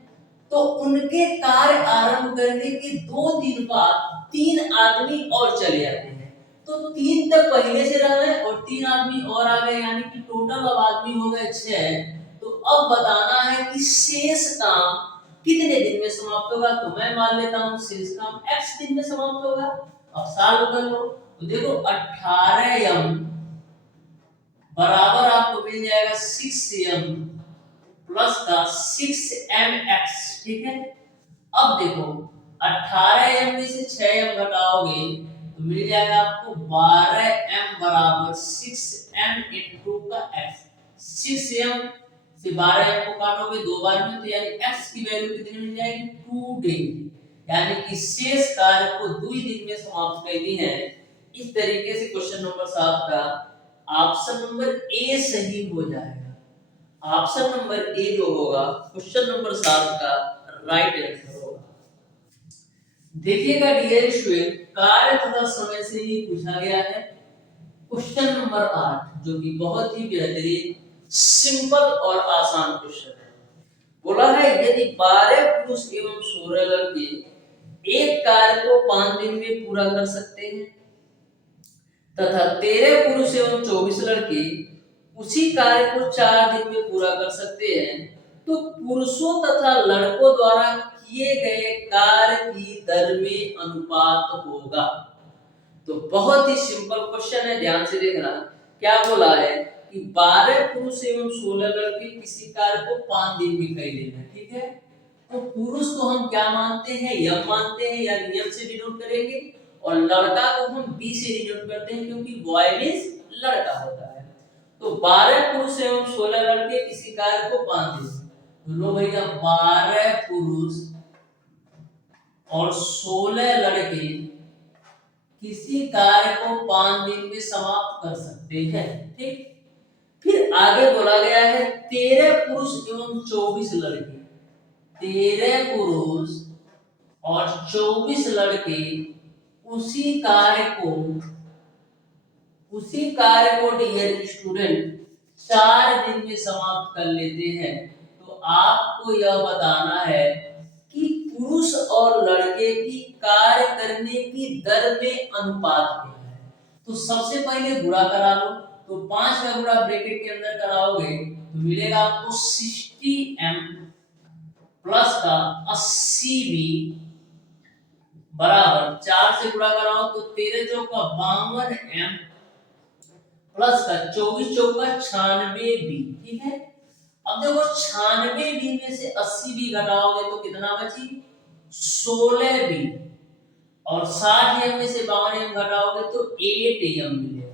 तो उनके कार्य आरंभ करने के 2 दिन बाद तीन आदमी और चले आते हैं, तो तीन तक पहले से रह गए और तीन आदमी और आ गए, यानी कि टोटल अब आदमी हो गए 6। तो अब बताना है कि शेष काम कितने दिन में समाप्त होगा। तो मैं मान लेता हूं शेष काम x दिन में समाप्त होगा। अब सॉल्व कर लो, तो देखो 18m बराबर आपको मिल जाएगा 6m प्लस का 6mx, ठीक है। अब देखो 18m में से 6m घटाओगे तो मिल जाएगा आपको 12m बराबर 6m इंटू का x। 6m से 12m को काटोगे 2 बार में, तो यानी x की वैल्यू कितनी मिल जाएगी? 2 दिन, यानी कि शेष कार्य को 2 दिन में समाप्त कर दी है। इस तरीके से क्वेश्चन नंबर 7 का ऑप्शन नंबर ए सही हो जाएगा। ऑप्शन नंबर ए जो होगा क्वेश्चन नंबर 7 का राइट आंसर होगा। देखिएगा डियर स्टूडेंट, कार्य तथा समय से ही पूछा गया है क्वेश्चन नंबर 8, जो कि बहुत ही बेहतरीन सिंपल और आसान क्वेश्चन है। बोला है यदि 12 पुरुष एवं 16 लड़के एक कार्य को 5 दिन में पूरा कर सकते हैं तथा 13 पुरुष एवं 24 लड़के उसी कार्य को 4 दिन में पूरा कर सकते हैं, तो पुरुषों तथा लड़कों द्वारा किए गए कार्य की दर में अनुपात होगा। तो बहुत ही सिंपल क्वेश्चन है, ध्यान से देखना। क्या बोला है कि 12 पुरुष एवं 16 लड़के किसी कार्य को 5 दिन में कर लेना, ठीक है। तो पुरुष को हम क्या मानते हैं? यम मानते हैं, या यम से डिनोट करेंगे, और लड़का को हम बी से डिनोट करते हैं, क्योंकि बॉय मींस लड़का होता है। तो 12 पुरुष एवं 16 लड़के किसी कार्य को 5 दिन, तो लो भैया 12 पुरुष और 16 लड़के किसी कार्य को 5 दिन में समाप्त कर सकते हैं, ठीक। फिर आगे बोला गया है 13 पुरुष एवं 24 लड़के, 13 पुरुष और 24 लड़के उसी कार्य को डियर स्टूडेंट 4 दिन में समाप्त कर लेते हैं। तो आपको यह बताना है कि पुरुष और लड़के की कार्य करने की दर में अनुपात क्या है। तो सबसे पहले गुणा करा लो, तो 5 का गुणा ब्रैकेट के अंदर कराओगे तो मिलेगा आपको 60m प्लस का 80b बराबर 4 से गुणा कराओ तो 13 चौका 52m प्लस का 24 चौका 96b, ठीक है। अब देखो 96b में से 80b घटाओगे तो कितना बची? 16b, और 60m में से 52m घटाओगे तो 8m मिलेगा।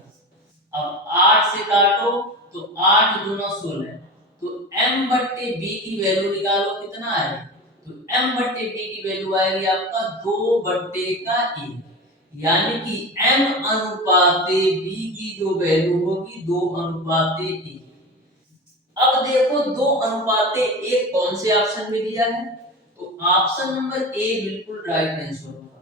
अब 8 से काटो तो 8 दूना 16, तो m बट्टे b की वैल्यू निकालो, कितना है? तो m बट्टे b की वैल्यू आएगी आपका 2 बट्टे का 1, यानी कि m अनुपाते b की जो वैल्यू होगी 2 अनुपाते 1। अब देखो 2 अनुपाते 1 कौन से ऑप्शन में दिया है? तो ऑप्शन नंबर ए बिल्कुल राइट आंसर होगा।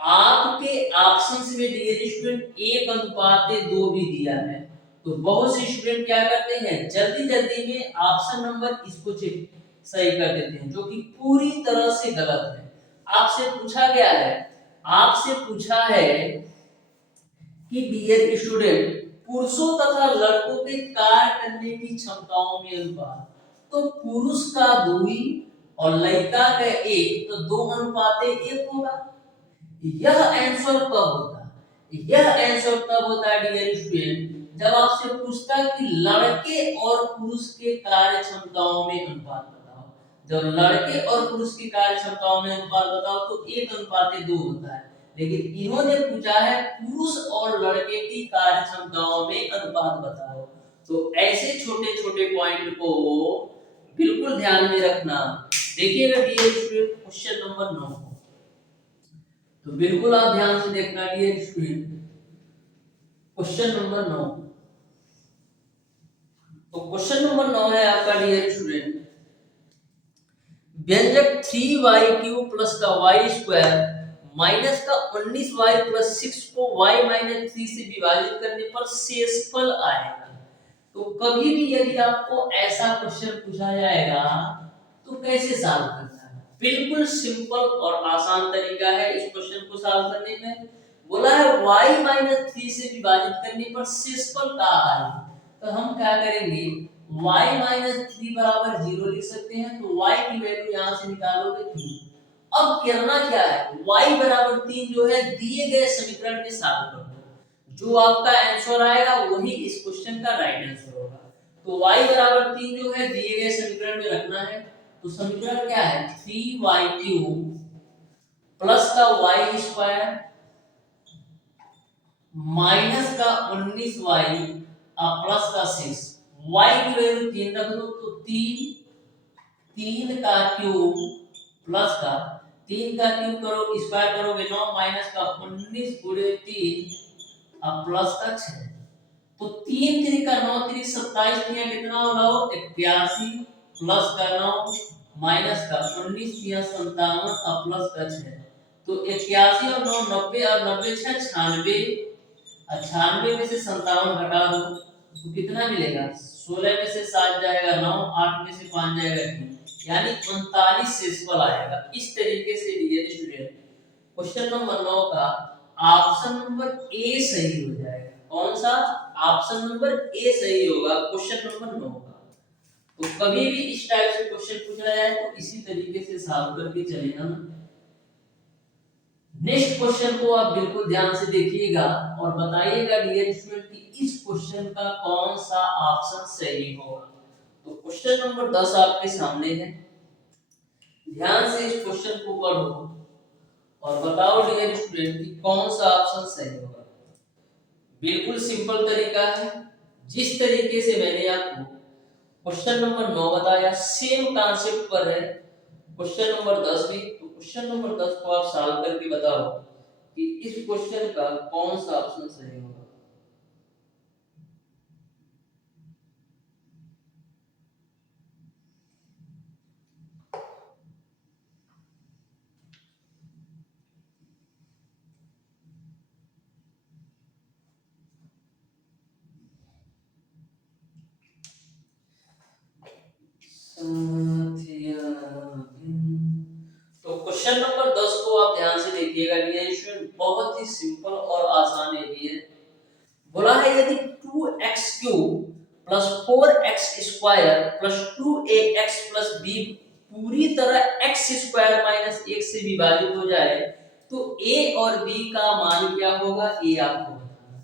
आपके ऑप्शंस में डियर स्टूडेंट 1 अनुपाते 2 भी दिया है, तो बहुत से स्टूडेंट क्या करते हैं जल्दी जल्दी में ऑप्शन नंबर इसको सही कर देते हैं, जो कि पूरी तरह से गलत है। आपसे पूछा है कि डियर स्टूडेंट पुरुषों तथा लड़कों के कार्य करने की क्षमताओं में अनुपात, तो पुरुष का 2 और लड़का का 1, तो 2:1 होगा। यह आंसर कब होता है? यह आंसर तब होता है डियर स्टूडेंट, जब आपसे पूछता कि लड़के और पुरुष के कार्य क्षमताओं में अनुपात बताओ। जब लड़के और पुरुष की कार्य क्षमताओं में अनुपात बताओ तो 1:2 होता है, लेकिन इन्होंने पूछा है पुरुष और लड़के की कार्य क्षमताओं में अनुपात बताओ। तो ऐसे छोटे छोटे पॉइंट को बिल्कुल ध्यान में रखना। देखिएगा डियर स्टूडेंट क्वेश्चन नंबर 9, तो बिल्कुल आप ध्यान से देखना डियर स्टूडेंट क्वेश्चन नंबर 9। तो क्वेश्चन नंबर 9 है आपका डियर स्टूडेंट, व्यंजक 3y³ प्लस का y² माइनस का 19y प्लस 6 को y-3 से विभाजित करने पर शेषफल आएगा। तो कभी भी यदि आपको ऐसा क्वेश्चन पूछा जाएगा तो कैसे सॉल्व करना है? बिल्कुल सिंपल और आसान तरीका है इस क्वेश्चन को सॉल्व करने का। बोला है y-3 से विभाजित करने पर शेषफल का आएगा, तो हम क्या करेंगे, y-3 बराबर 0 लिख सकते हैं, तो y की वैल्यू यहां से निकालोगे 3। अब करना क्या है, y बराबर 3 जो है दिए गए समीकरण में सॉल्व कर दो, जो आपका आंसर आएगा वही इस क्वेश्चन का राइट आंसर होगा। तो y बराबर 3 जो है दिए गए समीकरण में रखना है, तो समीकरण क्या है, 3y³ प्लस का y² माइनस का 19y प्लस का 6, y की वैल्यू 3 रख दो, तो 3 का क्यूब प्लस का 3 का क्यूब करो, स्क्वायर करोगे 9 माइनस का 19 गुणे 3 प्लस का 6, तो 3 3 का 9 3 27 3 कितना होगा, 81 प्लस का 9 माइनस का 19 57 प्लस का 6, तो 81 और 9 90 और 90 6 96, 96 में से 57 घटा दो तो कितना मिलेगा, 16 में से 7 जाएगा 9, 8 में से 5 जाएगा 3, यानी 39 शेषफल आएगा। इस तरीके से डियर स्टूडेंट क्वेश्चन नंबर 9 का ऑप्शन नंबर ए सही हो जाएगा। कौन सा, ऑप्शन नंबर ए सही होगा क्वेश्चन नंबर 9 का। तो कभी भी इस टाइप से क्वेश्चन पूछा जाए तो इसी तरीके से सॉल्व करके चलेगा ना। नेक्स्ट क्वेश्चन को आप बिल्कुल ध्यान से देखिएगा और बताइएगा डियर स्टूडेंट कि इस क्वेश्चन का कौन सा ऑप्शन सही होगा। तो क्वेश्चन नंबर 10 आपके सामने है, ध्यान से इस क्वेश्चन को पढ़ो और बताओ डियर स्टूडेंट कि कौन सा ऑप्शन सही होगा। बिल्कुल सिंपल तरीका है, जिस तरीके से मैंने आपको क्वेश्चन नंबर 9 बताया सेम कॉन्सेप्ट पर है क्वेश्चन नंबर 10 भी। तो क्वेश्चन नंबर 10 को आप सॉल्व करके बताओ कि इस क्वेश्चन का कौन सा ऑप्शन सही होगा। तो क्वेश्चन नंबर 10 को आप ध्यान से देखिएगा, ये बहुत ही सिंपल और आसान है भी है। बोला है यदि 2x³ plus 4x² plus 2ax plus b पूरी तरह x² माइनस 1 से विभाजित हो जाए तो a और b का मान क्या होगा, a आपको बताना है।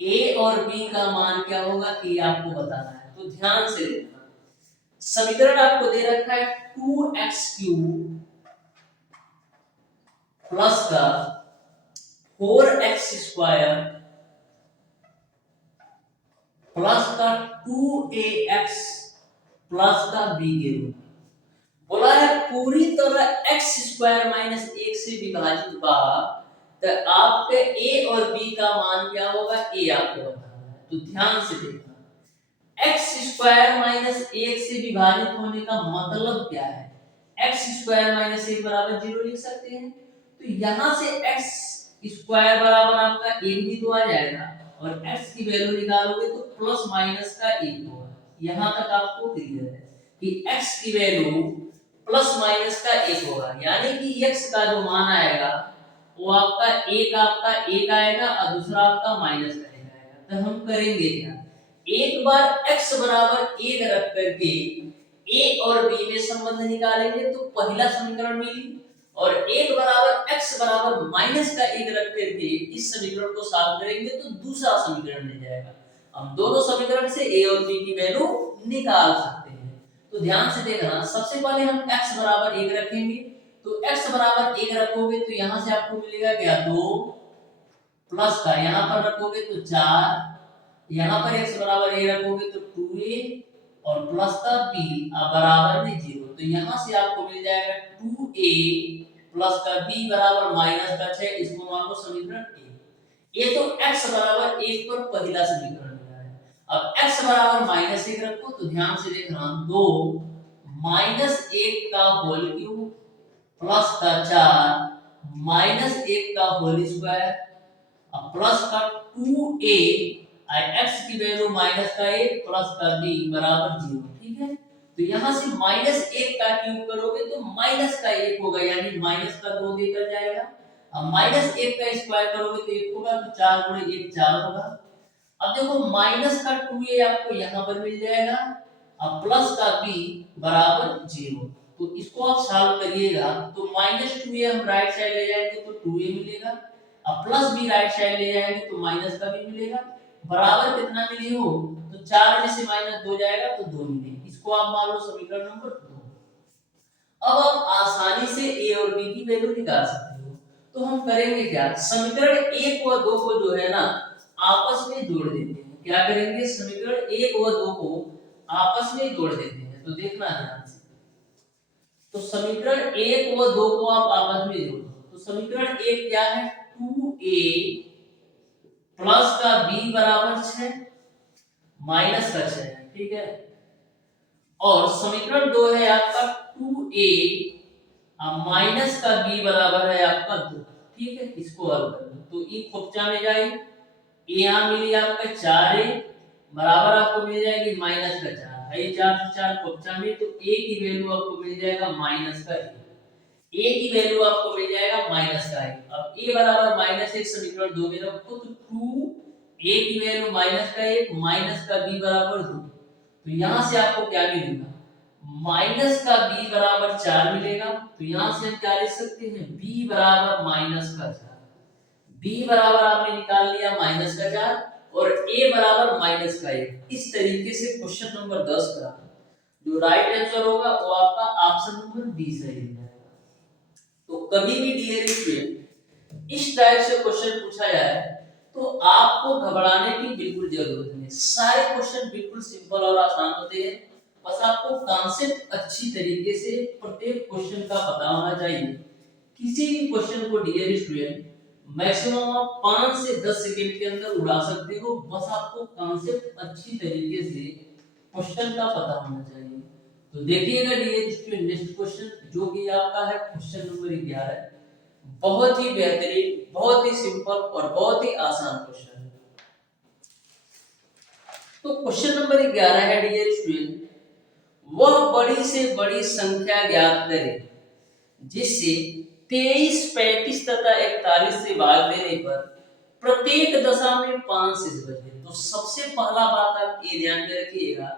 a और b का मान क्या होगा, a आपको बताना है। तो ध्यान से देखना, समीकरण आपको दे रखा है 2x³ प्लस का 4x² प्लस का 2ax प्लस का b के रूप में। बोला है पूरी तरह x² माइनस 1 से विभाजित बा, तो आपके a और b का मान क्या होगा, a आपको बताना है। तो ध्यान से देखना, x² माइनस 1 से विभाजित होने का मतलब क्या है, x² माइनस 1 बराबर 0 लिख सकते हैं। तो यहां से x² बराबर आपका 1 भी तो आ जाएगा और x की वैल्यू निकालोगे तो प्लस माइनस का 1 होगा। यहां तक आपको क्लियर है कि x की वैल्यू प्लस माइनस का 1 होगा, यानी कि x का जो मान आएगा वो आपका एक आएगा और दूसरा आपका माइनस का 1 आएगा। तो हम करेंगे क्या, एक बार x बराबर 1 रख करके ए और बी में संबंध निकालेंगे तो पहला समीकरण मिली, और एक बराबर x बराबर माइनस का एक रख करके इस समीकरण को सॉल्व करेंगे तो दूसरा समीकरण मिल जाएगा। हम दोनों समीकरण से a और b की वैल्यू निकाल सकते हैं। तो ध्यान से देखना, सबसे पहले हम x बराबर 1 रखेंगे, तो x बराबर 1 रखोगे तो यहां से आपको मिलेगा क्या 2, प्लस का यहां पर रखोगे तो 4, यहां पर x बराबर a रखोगे तो 2a, और प्लस का b बराबर में 0, तो यहां से आपको मिल जाएगा 2a प्लस का b बराबर माइनस का 6, इसको मान लो समीकरण a। ये तो x बराबर 1 पर पहला समीकरण मिला है। अब x बराबर माइनस 1 रखो तो ध्यान से देखना, 2 माइनस 1 का होल क्यूब प्लस का 4 माइनस 1 का होल स्क्वायर, अब प्लस का 2a x की वैल्यू माइनस का 1 प्लस का b बराबर 0। ठीक है, तो यहां से माइनस 1 का क्यूब करोगे तो माइनस का 1 होगा, यानी माइनस का 2 देकर जाएगा। अब माइनस 1 का स्क्वायर करोगे तो 1 होगा, तो 4 गुणे 1 4 होगा। अब देखो माइनस का 2a आपको यहां पर मिल जाएगा, अब प्लस का b बराबर 0, तो इसको आप सॉल्व करिएगा तो माइनस 2a हम राइट साइड ले जाएंगे तो 2a मिलेगा, अब प्लस b राइट साइड ले जाएंगे तो माइनस का b मिलेगा, बराबर कितना मिली हो, तो 4 में से माइनस 2 जाएगा तो 2 मिलेगा। इसको आप मान लो समीकरण नंबर 2। अब आप आसानी से a और b की वैल्यू निकाल सकते हो, तो हम करेंगे क्या, समीकरण 1 व 2 को जो है ना आपस में जोड़ देते हैं। क्या करेंगे, समीकरण 1 व 2 को आपस में जोड़ देते हैं। तो देखना ध्यान से, तो समीकरण 1 व 2 को आप आपस में जोड़ो, तो समीकरण 1 क्या है, 2a प्लस का b बराबर 6 माइनस का 6, ठीक है, और समीकरण 2 है आपका 2a माइनस का b बराबर है आपका 2। ठीक है, इसको हल कर लो तो e खोपचा में जाएगी, a यहां मिली आपका 4a बराबर आपको मिल जाएगी माइनस का 4, ये 4 से 4 खोपचा में, तो a की वैल्यू आपको मिल जाएगा माइनस का 1, a की वैल्यू आपको मिल जाएगा माइनस का 1। अब a बराबर माइनस 1 समीकरण 2 में रखो तो 2a की वैल्यू माइनस का 1 माइनस का b बराबर 2, तो यहां से आपको क्या मिलेगा, माइनस का b बराबर 4 मिलेगा, तो यहां से हम क्या लिख सकते हैं, b बराबर माइनस का 4, b बराबर आपने निकाल लिया माइनस का 4 और a बराबर माइनस का 1। इस तरीके से क्वेश्चन नंबर 10 का जो राइट आंसर होगा वो आपका ऑप्शन नंबर बी सही है। तो कभी भी डियर स्टूडेंट इस टाइप से क्वेश्चन पूछा जाए तो आपको घबराने की बिल्कुल जरूरत नहीं, सारे क्वेश्चन बिल्कुल सिंपल और आसान होते हैं, बस आपको कॉन्सेप्ट अच्छी तरीके से प्रत्येक क्वेश्चन का पता होना चाहिए। किसी भी क्वेश्चन को डियर स्टूडेंट मैक्सिमम आप 5 से 10 सेकंड के अंदर उड़ा सकते हो, बस आपको कॉन्सेप्ट अच्छी तरीके से क्वेश्चन का पता होना चाहिए। तो देखिएगा डियर स्टूडेंट नेक्स्ट क्वेश्चन जो कि आपका है क्वेश्चन नंबर 11, बहुत ही बेहतरीन, बहुत ही सिंपल और बहुत ही आसान क्वेश्चन है। तो क्वेश्चन नंबर 11 है डियर स्टूडेंट, वह बड़ी से बड़ी संख्या ज्ञात करें जिससे 23, 35 तथा 41 से भाग देने पर प्रत्येक दशा में 5 शेष बचे। तो सबसे पहला बात आप ये ध्यान में रखिएगा,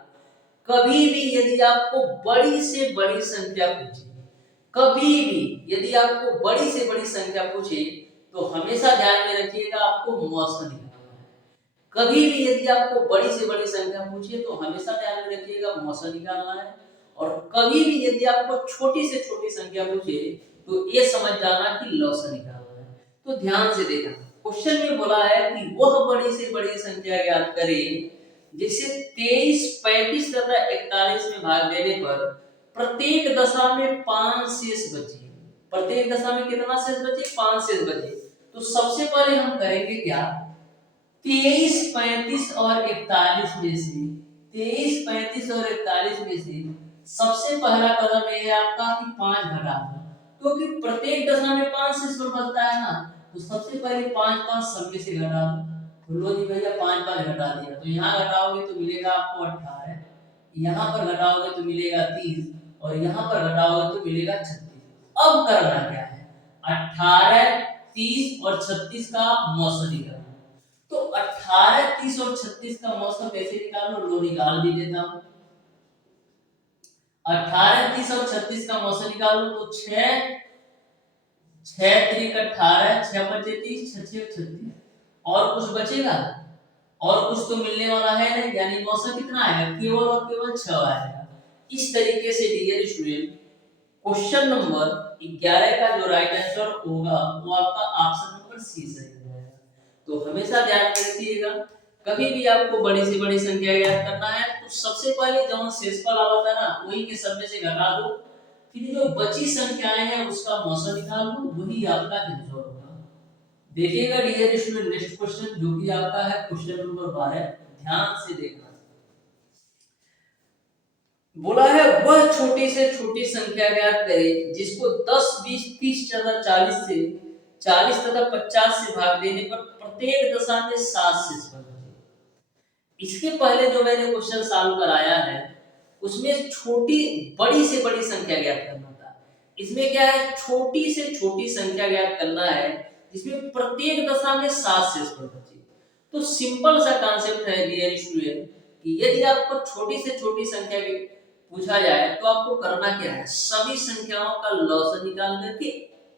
कभी भी यदि आपको बड़ी से बड़ी संख्या पूछे, कभी भी यदि आपको बड़ी से बड़ी संख्या पूछे तो हमेशा ध्यान में रखिएगा आपको मौसा निकालना है। कभी भी यदि आपको बड़ी से बड़ी संख्या पूछे तो हमेशा ध्यान में रखिएगा मौसा निकालना है, और कभी भी यदि आपको छोटी से छोटी संख्या पूछे तो ये समझ जाना कि लौसा निकालना है। तो ध्यान से देखना, क्वेश्चन में बोला है कि वह बड़ी से बड़ी संख्या ज्ञात करें जिसे 23, 35 तथा 41 में भाग देने पर प्रत्येक दशा में 5 शेष बचे। प्रत्येक दशा में कितना शेष बचे, 5 शेष बचे। तो सबसे पहले हम करेंगे क्या, 23, 35 और 41 में से 23, 35 और 41 में से सबसे पहला कदम ये है आपका कि 5 घटा दो, क्योंकि प्रत्येक दशा में 5 शेष बचता है ना, तो सबसे पहले 5 5 सब में से घटा दो। तो लो जी भैया 5 5 घटा दिया, तो यहाँ घटाओगे तो मिलेगा आपको 18, यहाँ पर घटाओगे तो मिलेगा 30 और यहाँ पर घटाओगे तो मिलेगा 36। अब करना क्या है, 18, 30 और 36 का मौसा निकालना। तो 18, 30 और 36 का मौसा कैसे निकालो, लो निकाल भी देता हूं। 18, 30 और 36 का मौसा निकालो तो 6, 6 3 18, 6 5 30, 6 6 36। और कुछ बचेगा? और कुछ तो मिलने वाला है नहीं, यानी मौसा कितना आएगा? केवल और केवल 6 आएगा। इस तरीके से डियर स्टूडेंट क्वेश्चन नंबर 11 का जो राइट आंसर होगा वो आपका ऑप्शन नंबर सी सही हो जाएगा। तो हमेशा ध्यान रखिएगा, कभी भी आपको बड़ी से बड़ी संख्या याद करना है तो सबसे पहले जो शेषफल आवता है ना वही के सब में से घटा दो, फिर जो बची संख्याएं हैं उसका मौसा निकाल दो, वही आपका आंसर होगा। देखिएगा डियर स्टूडेंट नेक्स्ट क्वेश्चन जो कि आपका है क्वेश्चन नंबर 12, ध्यान से देखना। बोला है वह छोटी से छोटी संख्या ज्ञात करें जिसको 10, 20, 30 तथा 40 तथा 50 से भाग देने पर प्रत्येक दशा में 7 शेषफल बचे। इसके पहले जो मैंने क्वेश्चन सॉल्व कराया है उसमें छोटी बड़ी से बड़ी संख्या ज्ञात करना था। इसमें क्या है, छोटी से छोटी संख्या ज्ञात करना है जिसमें प्रत्येक दशा में 7 शेषफल बचे। तो सिंपल सा कॉन्सेप्ट है डियर स्टूडेंट कि यदि आपको छोटी से छोटी संख्या पूछा जाए तो आपको करना क्या है, सभी संख्याओं का लॉस निकाल करके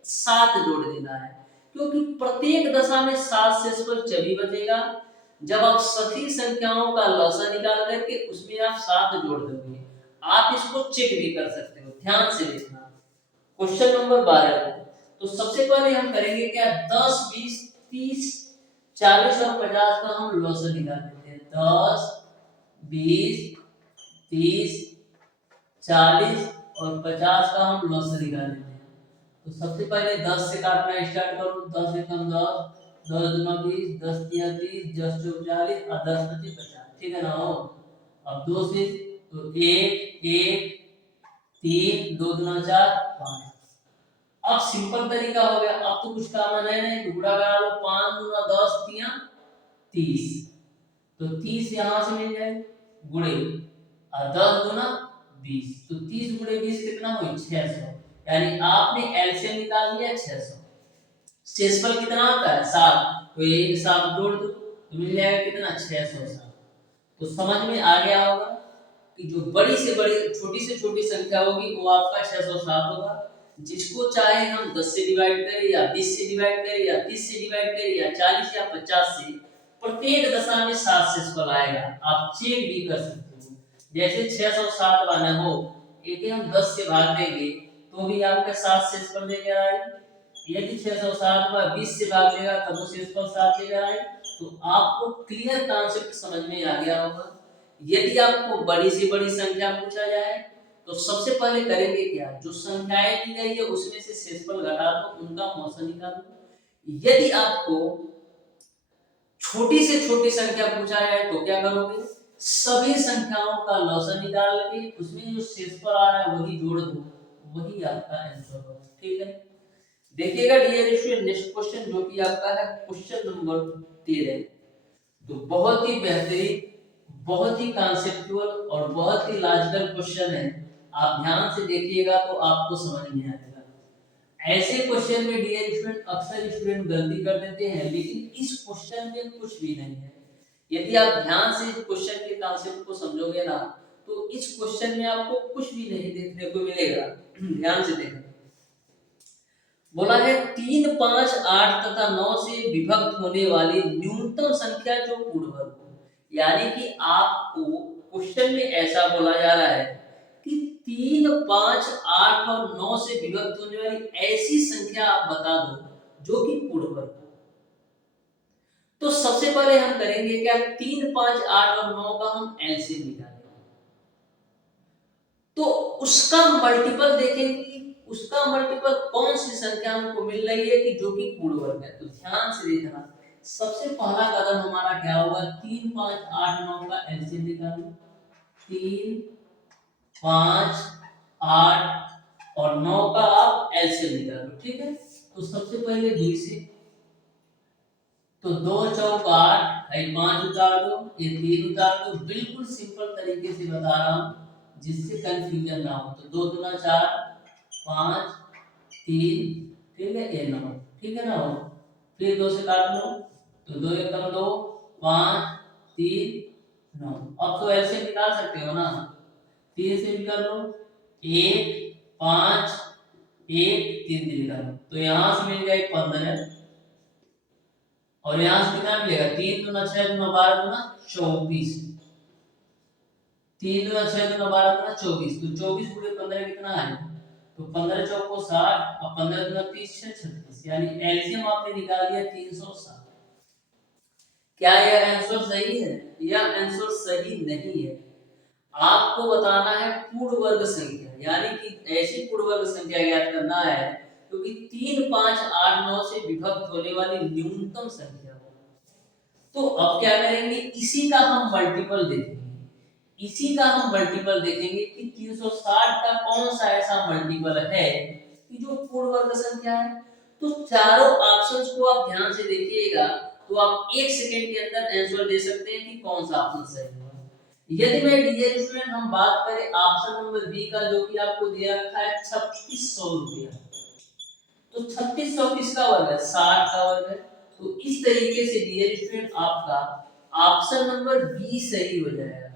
7 जोड़ देना है, क्योंकि प्रत्येक दशा में 7 शेषफल तभी बचेगा जब आप सभी संख्याओं का लॉसा निकाल करके उसमें आप 7 जोड़ दोगे। आप इसको चेक भी कर सकते हो, ध्यान से देखना। क्वेश्चन नंबर 12 तो सबसे पहले हम करेंगे क्या, 10, 20, 30, 40 और 50 का हम लॉसा निकाल देते हैं। 10, 20, 30, 40 और 50 का हम लॉस निकाल लेते हैं। तो सबसे पहले 10 से काटना स्टार्ट करो। 10 एकम 10, 10 दूना 20, 10 तिया 30, 10 चौक 40 और 10 पच्चीस 50, ठीक है ना हो। अब 2 से तो 1 1 3, 2 दूना 4 5। अब सिंपल तरीका हो गया, अब तो कुछ काम है नहीं, टुकड़ा करा लो। 5 दूना 10 तिया 30, तो 30 यहां से मिल जाए गुणे और 10 गुना 20, तो 30 गुणे 20 कितना हुई 600, यानी आपने एलसीएम निकाल लिया 600। शेषफल कितना आता है 7, तो एक 7 जोड़ दो तो मिल जाएगा कितना 607। तो समझ में आ गया होगा कि जो बड़ी से बड़ी छोटी से छोटी संख्या होगी वो आपका 607 होगा। जिसको चाहे हम 10 से डिवाइड करें या 20 से डिवाइड करें या 30 से डिवाइड करें या 40 या 50 से, प्रत्येक दशा में 7 शेषफल आएगा। आप चेक भी कर सकते हो, जैसे 607 वाला हो एक हम 10 से भाग देंगे तो भी आपका 7 शेषफल लेकर आएगा। यदि 607 का 20 से भाग देगा तब वो शेषफल 7 लेकर आएगा। तो आपको क्लियर कॉन्सेप्ट समझ में आ गया होगा। यदि आपको बड़ी से बड़ी संख्या पूछा जाए तो सबसे पहले करेंगे क्या, जो संख्याएं दी गई है उसमें से शेषफल घटा दो, उनका मौसा निकालो। यदि आपको छोटी से छोटी संख्या पूछा जाए तो क्या करोगे, सभी संख्याओं का लॉसा निकाल के उसमें जो शेषफल आ रहा है वही जोड़ दो, वही आपका आंसर होगा। ठीक है, देखिएगा डियर स्टूडेंट नेक्स्ट क्वेश्चन जो कि आपका है क्वेश्चन नंबर 13। तो बहुत ही बेहतरीन, बहुत ही कॉन्सेप्चुअल और बहुत ही लॉजिकल क्वेश्चन है। आप ध्यान से देखिएगा तो आपको समझ में आएगा। ऐसे क्वेश्चन में डियर स्टूडेंट अक्सर स्टूडेंट गलती कर देते हैं, लेकिन इस क्वेश्चन में कुछ भी नहीं है। यदि आप ध्यान से इस क्वेश्चन के कॉन्सेप्ट को समझोगे ना तो इस क्वेश्चन में आपको कुछ भी नहीं देखने को मिलेगा। ध्यान से देखना, बोला है 3, 5, 8 तथा 9 से विभक्त होने वाली न्यूनतम संख्या जो पूर्णवर्ग हो। यानी कि आपको क्वेश्चन में ऐसा बोला जा रहा है कि 3, 5, 8 और 9 से विभक्त होने वाली ऐसी संख्या आप बता दो जो कि पूर्णवर्ग हो। तो सबसे पहले हम करेंगे क्या, 3, 5, 8 और 9 का हम एलसीएम निकालेंगे। तो उसका मल्टीपल देखेंगे, उसका मल्टीपल कौन सी संख्या हमको मिल रही है कि जो कि पूर्ण वर्ग है। तो ध्यान से देखना, सबसे पहला कदम हमारा क्या होगा, 3, 5, 8, 9 का एलसीएम निकालो। 3, 5, 8 और 9 का आप एलसीएम निकालो। ठीक है, तो सबसे पहले 2 से, तो 2 चौक 8, 5 उतार दो, ये 3 उतार दो। बिल्कुल सिंपल तरीके से बता रहा हूं जिससे कंफ्यूजन ना हो। तो 2 दूना 4, 5, 3, ठीक है, ये 9, ठीक है ना हो। फिर 2 से काट लो तो 2 एकम 2, 5, 3, 9। अब तो ऐसे निकाल सकते हो ना, 3 से भी कर लो 1 5 1 3 3 तो यहां से मिल गया 15 और यहां से कितना मिलेगा 3 दूना 6 दूना 12 दूना 24 3 दूना 6 दूना 12 दूना 24 तो 24 गुणे 15 कितना है तो 15 चौको 60 और 15 दूना 30 6 36 यानी एलसीएम आपने निकाल दिया 360। क्या यह आंसर सही है? यह आंसर सही नहीं है। आपको बताना है पूर्ण वर्ग संख्या यानी कि ऐसी पूर्ण वर्ग संख्या ज्ञात करना है क्योंकि 3 5 8 9 से विभक्त होने वाली न्यूनतम संख्या हो। तो अब क्या करेंगे इसी का हम मल्टीपल देखेंगे। इसी का हम मल्टीपल देखेंगे कि 360 का कौन सा ऐसा मल्टीपल है कि जो पूर्ण वर्ग संख्या है। तो चारों ऑप्शंस को आप ध्यान से देखिएगा तो आप 1 सेकंड के अंदर आंसर दे सकते हैं कि कौन सा ऑप्शन सही है। यदि मैं डियर स्टूडेंट हम बात करें ऑप्शन नंबर बी का जो कि आपको दे रखा है 3600 रुपया तो 3600 किसका वर्ग है 60 का वर्ग है। तो इस तरीके से डियर स्टूडेंट आपका ऑप्शन नंबर बी सही हो जाएगा।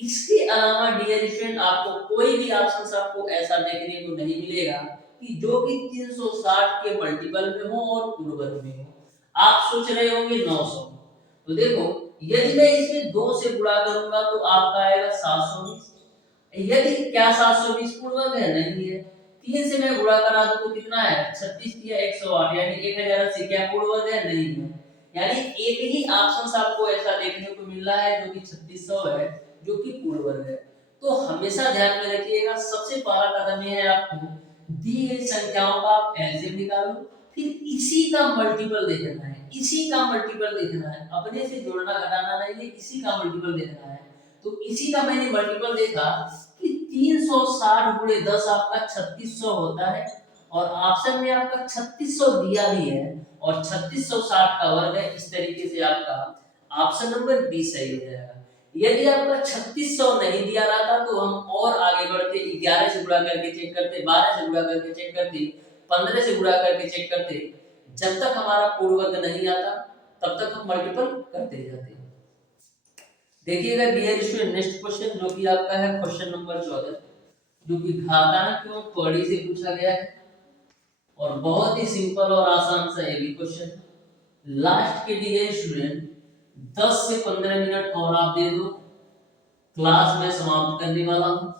इसके अलावा डियर स्टूडेंट आपको कोई भी ऑप्शन आपको ऐसा देखने को नहीं मिलेगा कि जो कि 360 के मल्टीपल में हो और पूर्ण वर्ग में हो। आप सोच रहे होंगे 900 तो देखो यदि मैं इसमें 2 से गुणा करूंगा तो आपका आएगा 720। यदि क्या 720 पूर्ण वर्ग है नहीं है 3 से मैं गुणा करा दूं तो कितना है 36 या 108 यानी 1080 क्या पूर्ण वर्ग है नहीं है। यानी एक ही ऑप्शन आपको ऐसा देखने को मिल रहा है जो कि 3600 है जो कि पूर्ण वर्ग है। तो हमेशा ध्यान में रखिएगा सबसे पहला कदम यह है आपको दी गई संख्याओं का आप एलसीएम निकालो फिर इसी का मल्टीपल देखना है इसी का मल्टीपल देखना है अपने से जोड़ना घटाना नहीं है इसी का मल्टीपल देखना है। तो इसी का मैंने मल्टीपल देखा कि 360 गुणे 10 आपका 3600 होता है और ऑप्शन में आपका 3600 दिया भी है और 3660 का वर्ग है। इस तरीके से आपका ऑप्शन नंबर बी सही हो जाएगा। यदि आपका 3600 नहीं दिया रहता तो हम और आगे बढ़ते 11 से गुणा करके चेक करते 12 से गुणा करके चेक करते 15 से गुणा करके चेक करते जब तक हमारा पूर्ण वर्ग नहीं आता तब तक हम मल्टीपल करते जाते हैं। देखिएगा डियर स्टूडेंट नेक्स्ट क्वेश्चन जो कि आपका है क्वेश्चन नंबर 14 जो कि घातांक एवं पौड़ी से पूछा गया है और बहुत ही सिंपल और आसान सा ये भी क्वेश्चन है। लास्ट के डियर स्टूडेंट 10 से 15 मिनट और आप दे दो क्लास में समाप्त करने वाला हूं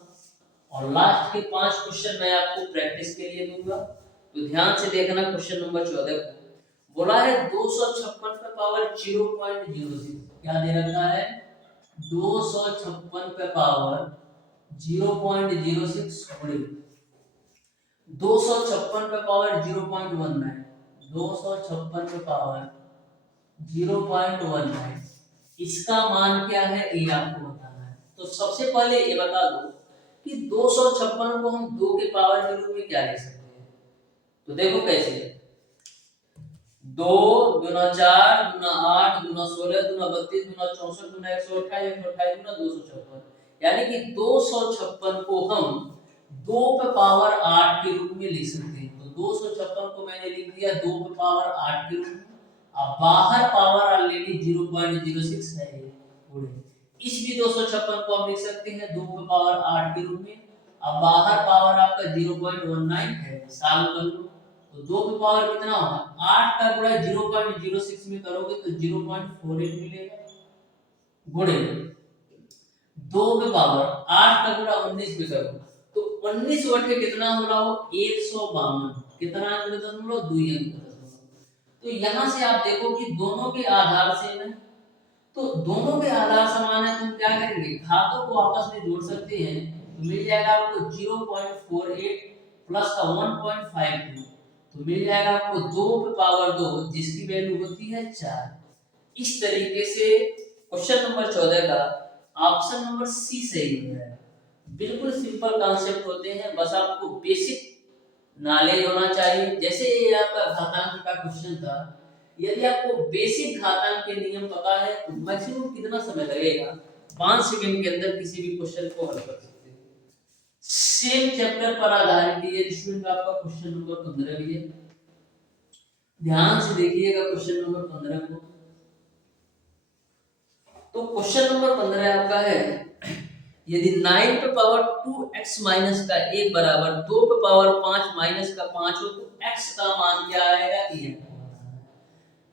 और लास्ट के 5 क्वेश्चन मैं आपको प्रैक्टिस के लिए दूंगा। तो ध्यान से देखना क्वेश्चन नंबर 14 को बोला है 256 पे पावर 0.06 क्या दे रखा है 256 पे पावर 0.06 गुणे 256 पे पावर 0.19 256 पे पावर 0.19 इसका मान क्या है ये आपको बताना है। तो सबसे पहले ये बता दो कि 256 को हम 2 के पावर के रूप में क्या लिख सकते हैं। तो देखो कैसे 2 दूना 4 दूना 8 दूना 16 दूना 32 दूना 64 दूना 128 128 दूना 256 यानी कि 256 को हम 2 पे पावर 8 के रूप में लिख सकते हैं। तो 256 को मैंने लिख दिया 2 पे पावर 8 के रूप में। अब बाहर पावर ऑलरेडी 0.06 है गुणे इस भी 256 को हम लिख सकते हैं 2 पे पावर 8 के रूप में। अब बाहर पावर आपका 0.19 है सॉल्व कर लो तो 2 पे पावर कितना होगा 8 का गुणा 0.06 में करोगे तो 0.48 मिलेगा गुणे 2 पे पावर 8 का गुणा 19 में करो तो 19 बटे कितना हो रहा हो 152 कितना अंक दशमलव 2 अंक दशमलव। तो यहां से आप देखो कि दोनों के आधार सेम है तो दोनों के आधार समान है तो क्या करेंगे घातों को आपस में जोड़ सकते हैं तो मिल जाएगा आपको 0.48 प्लस का 1.52 तो मिल जाएगा आपको 2 पे पावर 2 जिसकी वैल्यू होती है 4। इस तरीके से क्वेश्चन नंबर 14 का ऑप्शन नंबर सी सही हो जाएगा। बिल्कुल सिंपल कॉन्सेप्ट होते हैं बस आपको बेसिक नॉलेज होना चाहिए। जैसे ये आपका घातांक का क्वेश्चन था यदि आपको बेसिक घातांक के नियम पता है तो मैक्सिमम कितना समय लगेगा 5 सेकंड के अंदर किसी भी क्वेश्चन को हल कर सकते हैं। सेम चैप्टर पर आधारित ये स्टूडेंट आपका क्वेश्चन नंबर 15 भी है। ध्यान से देखिएगा क्वेश्चन नंबर 15 को। तो क्वेश्चन नंबर 15 आपका है यदि 9 पे पावर 2x माइनस का 1 बराबर 2 पे पावर 5 माइनस का 5 हो तो x का मान क्या आएगा, ये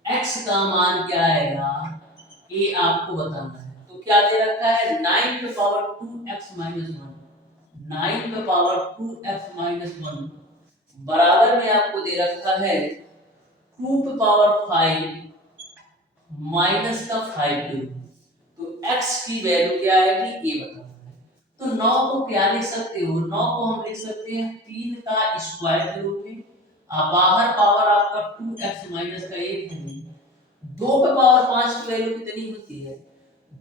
x का मान क्या आएगा, ये आपको बताना है। तो क्या दे रखा है, 9 पे पावर 2x माइनस 1, 9 पे पावर 2x माइनस 1 बराबर में आपको दे रखा है 2 पे पावर 5 माइनस का 5 क्यूब। तो x की वैल्यू क्या आएगी, ये बताना है। तो 9 को क्या लिख सकते हो, 9 को हम लिख सकते हैं 3 का स्क्वायर के रूप में। बाहर पावर आपका 2x माइनस का 1 है। 2 पे पावर 5 की वैल्यू कितनी होती है,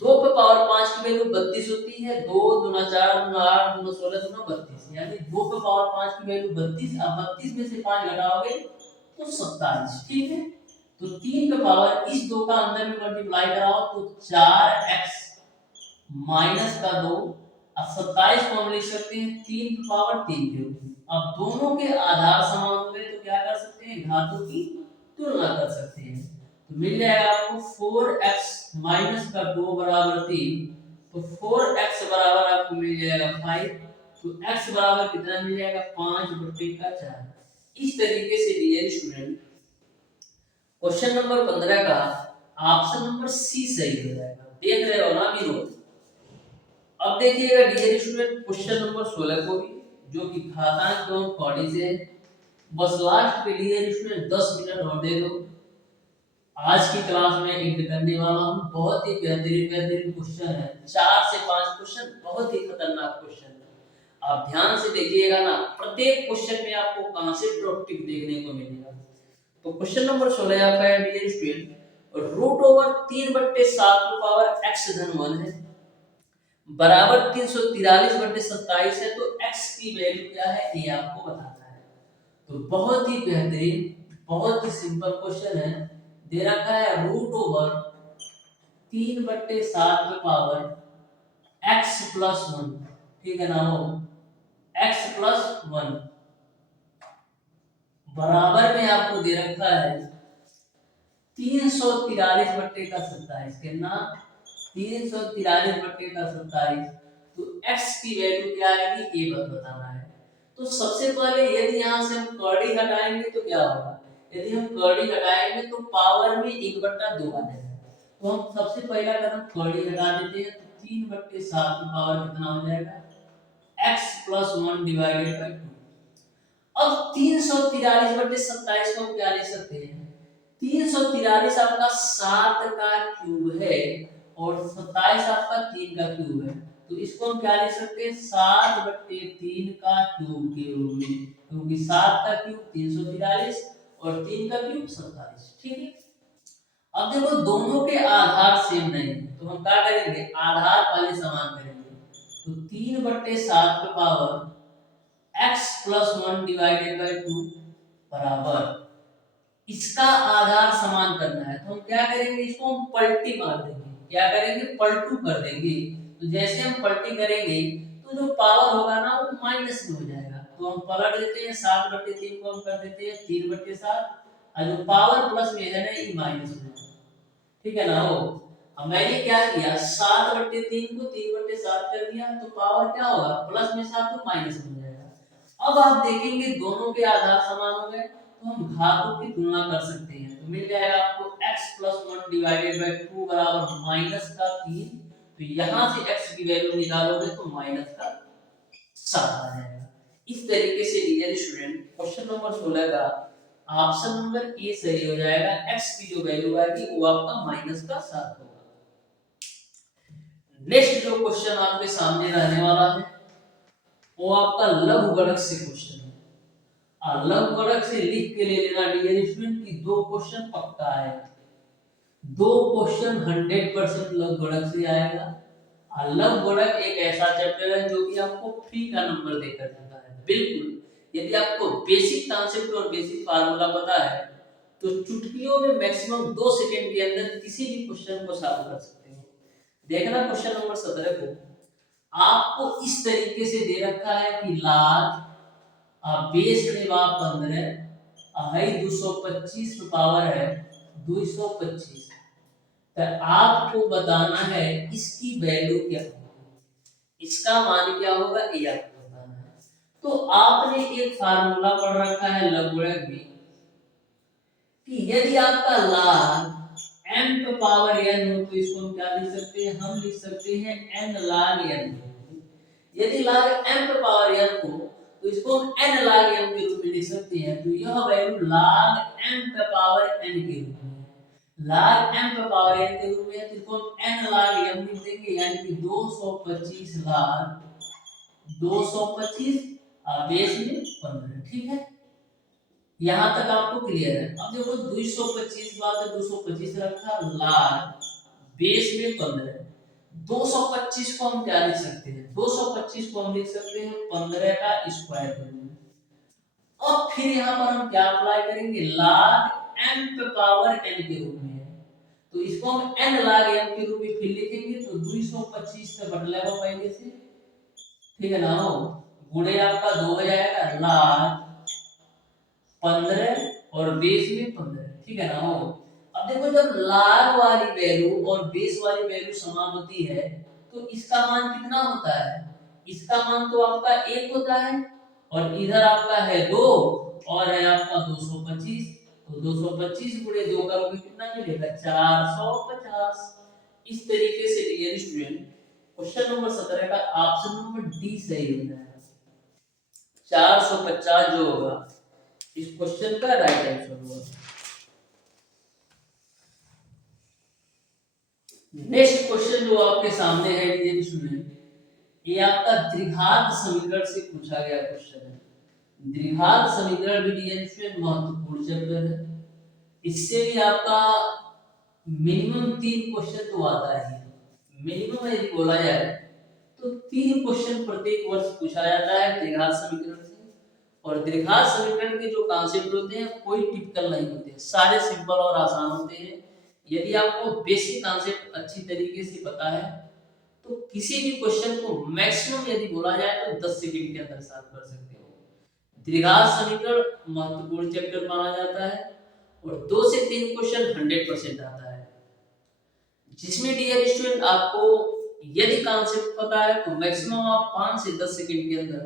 2 पे पावर 5 की वैल्यू 32 होती है। 2 दूना 4 दूना 8 दूना 16 दूना 32, यानी 2 पे पावर 5 की वैल्यू 32। अब 32 में से 5 घटाओगे तो 27, ठीक है। तो 3 पे पावर इस 2 का अंदर में मल्टीप्लाई कराओ तो 4x माइनस का 2। अब 27 को हम लिख सकते हैं 3 पे पावर 3 के रूप में। अब दोनों के आधार समान हो गए तो क्या कर सकते हैं, घातों की तुलना कर सकते हैं। तो मिल जाएगा आपको 4x माइनस का 2 बराबर 3। तो 4x बराबर आपको मिल जाएगा 5। तो x बराबर कितना मिल जाएगा, 5/4। इस तरीके से डियर स्टूडेंट क्वेश्चन नंबर 15 का ऑप्शन नंबर सी सही हो जाएगा। देख रहे हो ना विरोध। अब देखिएगा डियर स्टूडेंट क्वेश्चन नंबर 16 को भी, जो कि घातांक एवं कौड़ी से है। बस लास्ट के लिए स्टूडेंट 10 मिनट और दे दो। आज की क्लास में एंड करने वाला हूं। बहुत ही बेहतरीन क्वेश्चन है, 4 से 5 क्वेश्चन बहुत ही खतरनाक क्वेश्चन है। आप ध्यान से देखिएगा ना, प्रत्येक क्वेश्चन में आपको कॉन्सेप्ट और टिप देखने को मिलेगा। तो क्वेश्चन नंबर 16 आपका है dear student, root over 3/7 power x धन 1 है बराबर 343/27 है। तो x की वैल्यू क्या है, ये आपको बताना है। तो बहुत ही बेहतरीन, बहुत ही सिंपल क्वेश्चन है। दे रखा है root over 3/7 power x plus 1, ठीक है ना, वो x प्लस 1 बराबर में आपको दे रखा है 343/27, कितना, 343/27। तो x की वैल्यू क्या आएगी, ये बताना है। तो सबसे पहले यदि यहाँ से हम कड़ी हटाएंगे तो क्या होगा, यदि हम कड़ी हटाएंगे तो पावर में 1/2 आ जाएगा। तो हम सबसे पहला कदम कड़ी हटा देते हैं। तो 3/7 की पावर कितना हो जाएगा, x प्लस 1 डिवाइडेड बाई 2। अब 343/27 को हम क्या ले सकते हैं, 343 आपका 7 का क्यूब है और 27 आपका 3 का क्यूब है। तो इसको हम क्या ले सकते हैं, 7/3 का क्यूब के रूप में, क्योंकि 7 का क्यूब 343 और 3 का क्यूब 27, ठीक है। अब देखो दोनों के आधार सेम नहीं है, तो हम क्या करेंगे, आधार पहले समान करेंगे। तो 3/7 पे power x plus 1 divided by 2 बराबर, इसका आधार समान करना है तो हम क्या करेंगे, इसको हम पलटी मार देंगे। क्या करेंगे, पलटू कर देंगे। तो जैसे हम पलटी करेंगे तो जो पावर होगा ना वो माइनस में हो जाएगा। तो हम पलट देते हैं, 7/3 को हम कर देते हैं 3/7, और जो पावर प्लस में है ना ये माइनस में है, ठीक है ना। हो अब मैंने क्या किया, 7/3 को 3/7 कर दिया, तो पावर क्या होगा, प्लस में 7 तो माइनस में हो जाएगा। अब आप देखेंगे दोनों के आधार समान हो गए तो हम घातों की तुलना कर सकते हैं। तो मिल जाएगा आपको x प्लस 1 डिवाइडेड बाई 2 बराबर माइनस का 3। तो यहाँ से x की वैल्यू निकालोगे तो माइनस का 7 आ जाएगा। इस तरीके से डियर स्टूडेंट क्वेश्चन नंबर 16 का ऑप्शन नंबर ए सही हो जाएगा। x की जो वैल्यू आएगी वो आपका माइनस का 7 होगा। नेक्स्ट जो क्वेश्चन आपके सामने रहने वाला है वो आपका लघुगणक से क्वेश्चन है। लघुगणक से लिख के ले लेना डियर स्टूडेंट की 2 क्वेश्चन पक्का है। 2 क्वेश्चन 100% लघुगणक से आएगा। लघुगणक एक ऐसा चैप्टर है जो कि आपको फ्री का नंबर देकर जाता है, बिल्कुल। यदि आपको बेसिक कॉन्सेप्ट और बेसिक फार्मूला पता है तो चुटकियों में मैक्सिमम 2 सेकंड के अंदर किसी भी क्वेश्चन को सॉल्व कर सकते हो। देखना क्वेश्चन नंबर 17 को, आपको इस तरीके से दे रखा है कि लाज बेस में 15 है 225 पे पावर है 225। तो आपको बताना है इसकी वैल्यू क्या है। इसका मान क्या होगा ये आपको बताना है। तो आपने एक फार्मूला पढ़ रखा है लघुगणक में कि यदि आपका log m पे पावर n हो तो इसको हम क्या लिख सकते हैं, हम लिख सकते हैं n log n। यदि log m पे पावर n हो तो इसको हम n log m के रूप में लिख सकते हैं। तो यह वैल्यू log m पे पावर n के रूप में है, log m पे पावर n के रूप में है, तो इसको हम n log m लिख देंगे, यानी कि 225 log 225 बेस में 15। ठीक है, यहां तक आपको क्लियर है। अब देखो 225 बात 225 रखा, log बेस में 15, 225 को हम क्या लिख सकते हैं, 225 को हम लिख सकते हैं 15 का स्क्वायर करेंगे। अब फिर यहाँ पर हम क्या अप्लाई करेंगे, log m पे पावर n के रूप में है, तो इसको हम n log m के रूप में फिर लिखेंगे। तो 225 से बदलेगा पहले से, ठीक है ना, हो गुणे आपका 2 हो जाएगा, log 15 और बेस में 15। ठीक है ना, हो अब देखो जब log वाली वैल्यू और बेस वाली वैल्यू समान होती है तो इसका मान कितना होता है, इसका मान तो आपका 1 होता है, और इधर आपका है 2 और है आपका 225। तो 225 गुणे 2 करोगे कितना मिलेगा, 450। इस तरीके से डियर स्टूडेंट क्वेश्चन नंबर 17 का ऑप्शन नंबर डी सही हो जाएगा। 450 जो होगा इस क्वेश्चन का राइट आंसर होगा। नेक्स्ट क्वेश्चन जो आपके सामने है डियर स्टूडेंट, ये आपका द्विघात समीकरण से पूछा गया क्वेश्चन है। द्विघात समीकरण भी डियर स्टूडेंट महत्वपूर्ण चैप्टर है, इससे भी आपका मिनिमम 3 क्वेश्चन तो आता है। मिनिमम यदि बोला जाए तो 3 क्वेश्चन प्रत्येक वर्ष पूछा जाता है द्विघात समीकरण से। और द्विघात समीकरण के जो कॉन्सेप्ट होते हैं कोई टिपिकल नहीं होते, सारे सिंपल और आसान होते हैं। यदि आपको बेसिक कॉन्सेप्ट अच्छी तरीके से पता है तो किसी भी क्वेश्चन को मैक्सिमम यदि बोला जाए तो 10 सेकंड के अंदर सॉल्व कर सकते हो। द्विघात समीकरण महत्वपूर्ण चैप्टर माना जाता है और 2 से 3 क्वेश्चन 100% आता है, जिसमें डियर स्टूडेंट आपको यदि कॉन्सेप्ट पता है तो मैक्सिमम आप 5 से 10 सेकंड के अंदर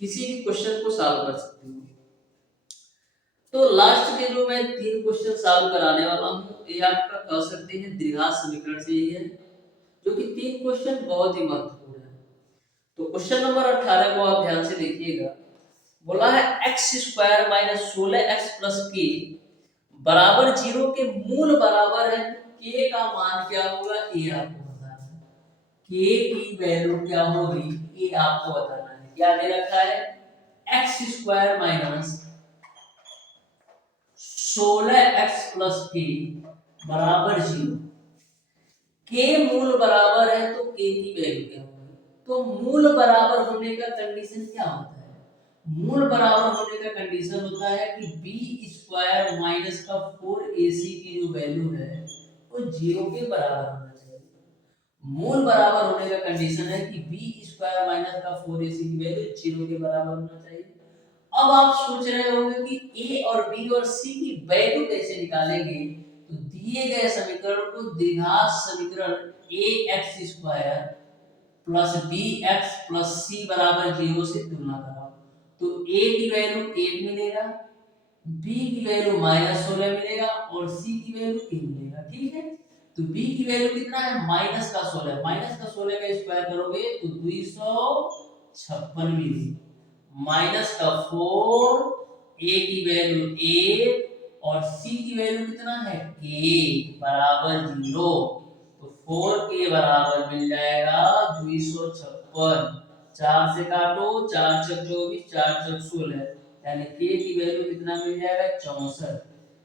किसी भी क्वेश्चन को सॉल्व कर सकते हो। तो लास्ट के जो मैं 3 क्वेश्चन सॉल्व कराने वाला हूँ ये आपका कह सकते हैं द्विघात समीकरण से ही है, जो कि 3 क्वेश्चन बहुत ही महत्वपूर्ण है। तो क्वेश्चन नंबर 18 को आप ध्यान से देखिएगा। बोला है x square minus 16x plus के बराबर 0 के मूल बराबर है, k का मान क्या होगा ये आपको बताना है। k की वैल्यू क्या होगी ये आपको बताना है। क्या दे रखा है, x square minus 16x plus के बराबर 0, के मूल बराबर है तो के की वैल्यू क्या होगी। तो मूल बराबर होने का कंडीशन क्या होता है, मूल बराबर होने का कंडीशन होता है कि बी स्क्वायर माइनस का 4ac की जो वैल्यू है वो 0 के बराबर होना चाहिए। मूल बराबर होने का कंडीशन है कि बी स्क्वायर माइनस का 4ac की वैल्यू 0 के बराबर होना चाहिए। अब आप सोच रहे होंगे कि ए और बी और सी की वैल्यू कैसे निकालेंगे, तो दिए गए समीकरण को द्विघात समीकरण ax square plus bx plus c बराबर 0 से तुलना कराओ। तो a की वैल्यू 8 मिलेगा, b की वैल्यू -16 मिलेगा और c की वैल्यू 3 मिलेगा। ठीक है, तो b की वैल्यू कितना है -16, -16 का स्क्वायर करोगे तो 256 मिलेगी, माइनस का 4, a की वैल्यू 8 और c की वैल्यू कितना है k बराबर 0। तो 4 के बराबर मिल जाएगा 256, 4 से काटो, 4 चक 24, 4 चक 16, यानी k की वैल्यू कितना मिल जाएगा 64।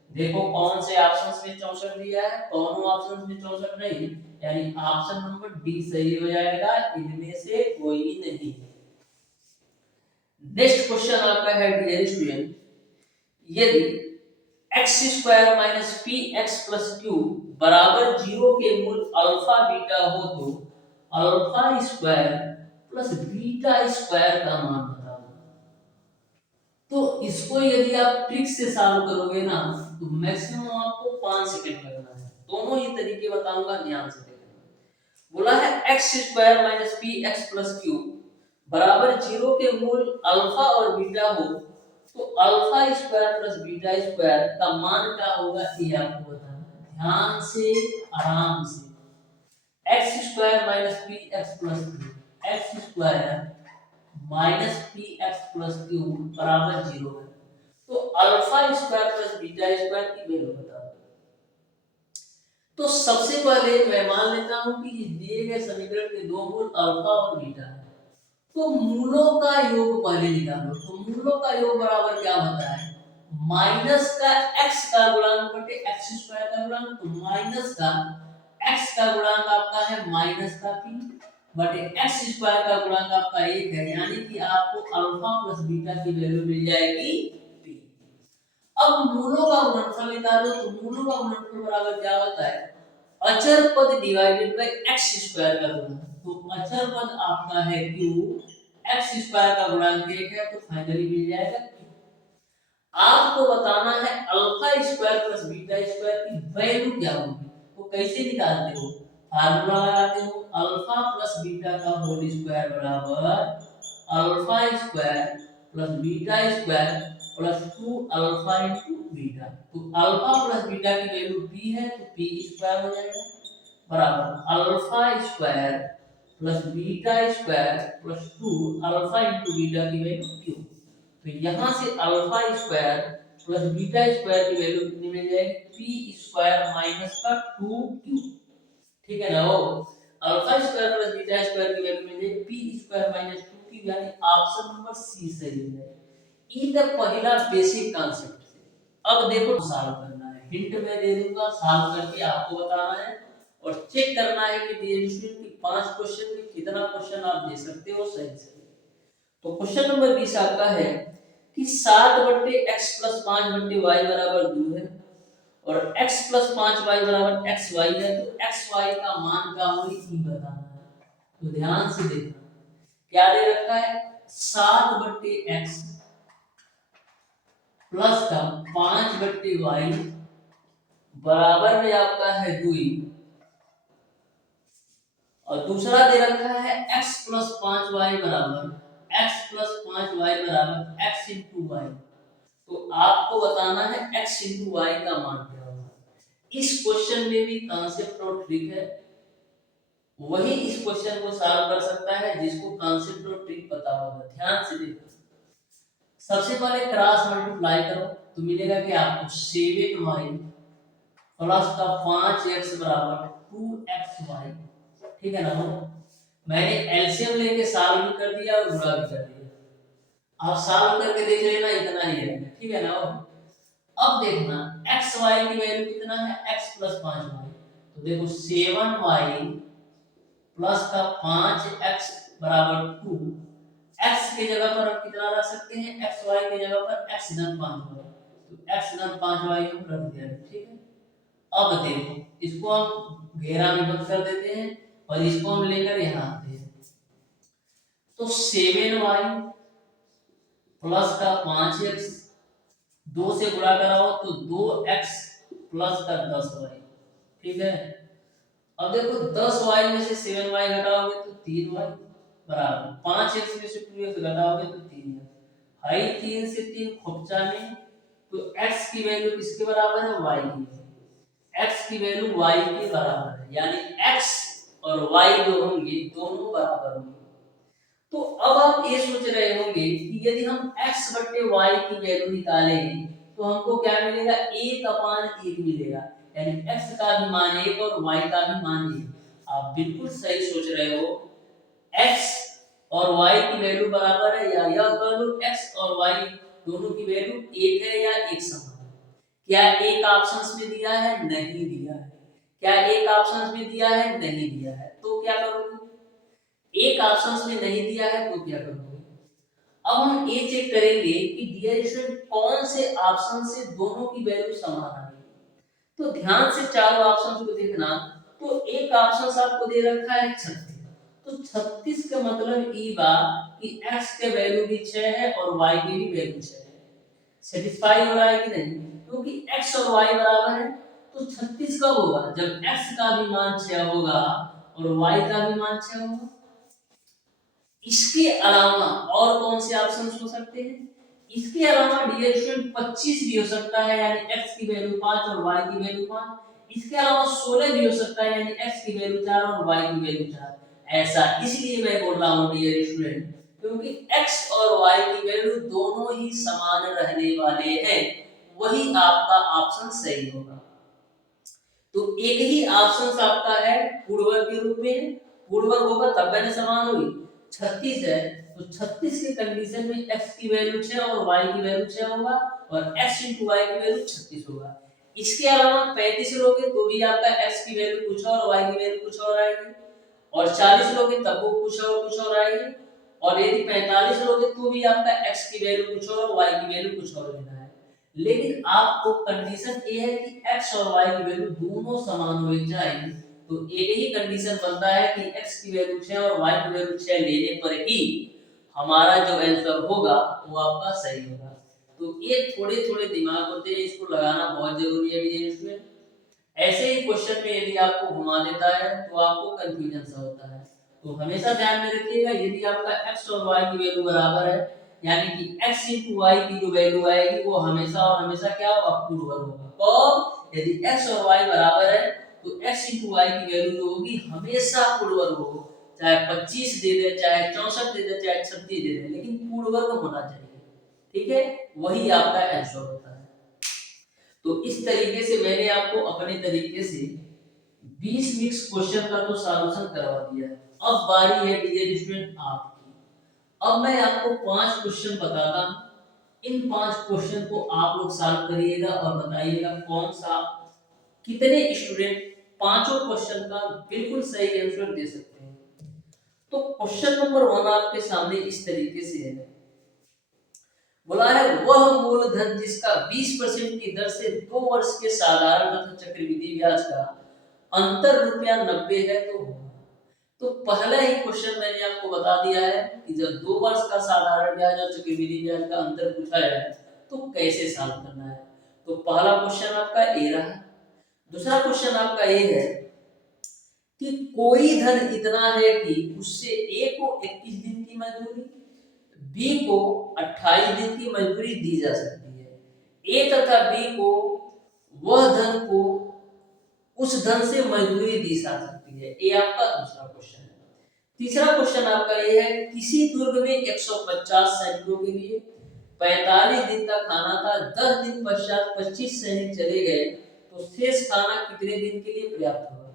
देखो कौन से ऑप्शंस में 64 दिया है, दोनों ऑप्शंस में 64 नहीं, यानी ऑप्शन नंबर डी सही हो जाएगा, इनमें से कोई नहीं। नेक्स्ट क्वेश्चन आपका है डियर स्टूडेंट, यदि x square minus P x plus Q बराबर 0 के मूल अल्फा बीटा हो तो alpha square plus beta square का मान बताओ। तो इसको यदि आप ट्रिक से सॉल्व करोगे ना तो मैक्सिमम आपको 5 सेकंड लगना है। दोनों ही तरीके बताऊंगा, ध्यान से देखना। बोला है x square minus P x plus Q बराबर जीरो के मूल अल्फा और बीटा हो तो alpha square plus beta square का मान क्या होगा ये आपको बताना है। ध्यान से, आराम से। X square minus P x plus Q, x square minus P x plus Q बराबर जीरो है तो alpha square plus beta square की वैल्यू बताओ। तो सबसे पहले मैं मान लेता हूं कि इस दिए गए समीकरण के दो मूल अल्फा और बीटा है तो मूलों का योग पहले निकालो। तो मूलों का योग बराबर क्या होता है माइनस का एक्स का गुणांक बटे एक्स स्क्वायर का गुणांक। तो माइनस का एक्स का गुणांक आपका है माइनस का पी बटे एक्स स्क्वायर का गुणांक आपका एक है यानी कि आपको अल्फा प्लस बीटा की वैल्यू मिल जाएगी पी। अब मूलों का गुणनफल निकालो। तो मूलों का गुणनफल बराबर क्या होता है अचर पद डिवाइडेड बाय एक्स स्क्वायर का गुणनफल। तो अचर पद आपका है क्यू, एक्स स्क्वायर का गुणांक एक है तो फाइनली मिल जाएगा क्यू। आपको बताना है alpha square plus beta square की वैल्यू क्या होगी। तो कैसे निकालते हो फार्मूला लगाते हो अल्फा प्लस बीटा का होल स्क्वायर बराबर alpha square plus beta square plus 2 alpha into beta. तो अल्फा प्लस बीटा की वैल्यू p है तो p स्क्वायर हो जाएगा बराबर alpha square plus beta square plus 2 alpha into beta की वैल्यू q। तो यहाँ से alpha square plus beta square की वैल्यू कितनी मिल जाएगी पी स्क्वायर माइनस का 2q। ठीक है ना वो alpha square plus beta square की वैल्यू मिल जाएगी पी स्क्वायर माइनस 2q यानी ऑप्शन नंबर सी सही है। ई द पहला बेसिक कांसेप्ट से। अब देखो सॉल्व करना है हिंट मैं दे दूंगा सॉल्व करके आपको बताना है और चेक करना है कि डीएमसी की 5 क्वेश्चन में कितना क्वेश्चन आप दे सकते हो सही से। तो क्वेश्चन नंबर 20 आपका है कि 7 बट्टे x प्लस 5 बट्टे y बराबर 2 है और x प्लस 5y बराबर xy है तो xy का मान क्या होगी ये बताना है। तो ध्यान से देखना क्या दे रखा है 7 बट्टे x प्लस का 5 बट्टे y बराबर में आपका है 2 और दूसरा दे रखा है x प्लस 5y बराबर x प्लस 5y बराबर x इंटू वाई। तो आपको बताना है x इंटू वाई का मान क्या होगा। इस क्वेश्चन में भी कॉन्सेप्ट और ट्रिक है वही इस क्वेश्चन को सॉल्व कर सकता है जिसको कॉन्सेप्ट और ट्रिक पता होगा। ध्यान से देखो सबसे पहले क्रॉस मल्टीप्लाई करो तो मिलेगा कि आपको 7y प्लस का 5x बराबर 2xy। ठीक है ना वो मैंने एलसीएम लेके सॉल्व भी कर दिया और गुणा भी कर दिया। आप सॉल्व करके देख लेना इतना ही है। ठीक है ना वो अब देखना xy की वैल्यू कितना है x प्लस 5y। तो देखो 7y प्लस का 5x बराबर 2 x की जगह पर हम कितना रख सकते हैं xy की जगह पर x धन 5y। तो x धन 5y हम रख दिया। ठीक है अब देखो इसको हम घेरा में बंद कर देते हैं और इसको हम लेकर यहाँ आते हैं। तो 7y प्लस का 5x 2 से गुणा कराओ तो 2x प्लस का 10y। ठीक है अब देखो 10y में से 7y घटाओगे तो 3y बराबर 5x में से 2x घटाओगे तो 3x। भाई 3 से 3 खुपचा में तो x की वैल्यू किसके बराबर है y की। x की वैल्यू y के बराबर है यानी x और y जो होंगे दोनों बराबर होंगे। तो अब आप ये सोच रहे होंगे कि यदि हम x बट्टे y की वैल्यू निकालें तो हमको क्या मिलेगा 1/1 मिलेगा यानी x का भी मान 1 और y का भी मान 1। आप बिल्कुल सही सोच रहे हो x और y की वैल्यू बराबर है या यह कह लो x और y दोनों की वैल्यू 1 है या एक समान है। क्या एक ऑप्शंस में दिया है नहीं दिया है। क्या एक ऑप्शंस में दिया है नहीं दिया है तो क्या करोगे। एक ऑप्शंस में नहीं दिया है तो क्या करोगे। अब हम ये चेक करेंगे कि डियर स्टूडेंट कौन से ऑप्शन से दोनों की वैल्यू समान आ रही है। तो ध्यान से चारों ऑप्शंस को देखना। तो एक ऑप्शन आपको दे रखा है 36 तो 36 का मतलब ई बा कि x के वैल्यू भी 6 है और y की भी वैल्यू 6 है। सेटिस्फाई हो रहा है कि नहीं क्योंकि x और y बराबर है। तो 36 कब होगा जब x का भी मान 6 होगा और y का भी मान 6 होगा। इसके अलावा और कौन से ऑप्शन हो सकते हैं? इसके अलावा डियर स्टूडेंट 25 भी हो सकता है, यानी x की वैल्यू 5 और y की वैल्यू 5। इसके अलावा 16 भी हो सकता है, यानी x की वैल्यू 4 और y की वैल्यू 4। ऐसा इसलिए मैं बोल रहा हूं डियर स्टूडेंट, क्योंकि x और y की वैल्यू दोनों ही समान रहने वाले हैं, वही आपका ऑप्शन सही होगा। तो एक ही ऑप्शन आपका है पूर्ववर्ग के रूप में, पूर्ववर्ग होगा तब मैंने समान होगी। 36 है तो 36 के कंडीशन में x की वैल्यू 6 और y की वैल्यू 6 होगा, और x into y की वैल्यू 36 होगा। इसके अलावा 35 लोगे तो भी आपका x की वैल्यू कुछ और y की वैल्यू कुछ और आएगी, और 40 लोगे तब वो कुछ और आएगी, और यदि 45 लोगे तो भी आपका x की वैल्यू कुछ और y की वैल्यू कुछ और लेना है। लेकिन आपको कंडीशन ये है कि x और y की वैल्यू दोनों समान होनी चाहिए। तो एक ही कंडीशन बनता है कि x की वैल्यू 6 और y की वैल्यू 6 लेने पर ही हमारा जो आंसर होगा वो आपका सही होगा। तो ये थोड़े थोड़े दिमाग होते हैं, इसको लगाना बहुत जरूरी है भी इसमें। ऐसे ही क्वेश्चन में यदि आपको घुमा देता है तो आपको कंफ्यूजन सा होता है। तो हमेशा ध्यान में रखिएगा, यदि आपका x और y की वैल्यू बराबर है, यानी कि x into y की जो वैल्यू आएगी वो हमेशा और हमेशा क्या होगा, पूर्ववर्ग होगा। और यदि x और y बराबर है तो x into y की वैल्यू जो होगी हमेशा पूर्ववर्ग होगा, चाहे 25 दे दे, चाहे 64 दे दे, चाहे 36 दे दे, लेकिन पूर्ववर्ग होना चाहिए। ठीक है, वही आपका आंसर होता है। तो इस तरीके से मैंने आपको अपने तरीके से 20 मिक्स क्वेश्चन का तो सॉल्यूशन करवा दिया है। अब बारी है डियर स्टूडेंट आपकी। अब मैं आपको 5 क्वेश्चन बताता हूं, इन 5 क्वेश्चन को आप लोग सॉल्व करिएगा और बताइएगा कौन सा, कितने स्टूडेंट पांचों क्वेश्चन का बिल्कुल सही आंसर दे सकते हैं। तो क्वेश्चन नंबर 1 आपके सामने इस तरीके से है, बोला है वह मूलधन जिसका 20% की दर से 2 वर्ष के साधारण तथा चक्रवृद्धि ब्याज का अंतर ₹90 है तो पहला ही क्वेश्चन मैंने आपको बता दिया है कि जब 2 वर्ष का साधारण ब्याज और चक्रवृद्धि ब्याज का अंतर पूछा है तो कैसे सॉल्व करना है। तो पहला क्वेश्चन आपका ए रहा। दूसरा क्वेश्चन आपका ये है कि कोई धन इतना है कि उससे ए को 21 दिन की मजदूरी, बी को 28 दिन की मजदूरी दी जा सकती है। ए तथा बी को वह धन को उस धन से मजदूरी दी जा सकती है। ये आपका दूसरा क्वेश्चन है। तीसरा क्वेश्चन आपका ये है किसी दुर्ग में 150 सैनिकों के लिए 45 दिन का खाना था, 10 दिन पश्चात 25 सैनिक चले गए तो शेष खाना कितने दिन के लिए पर्याप्त होगा।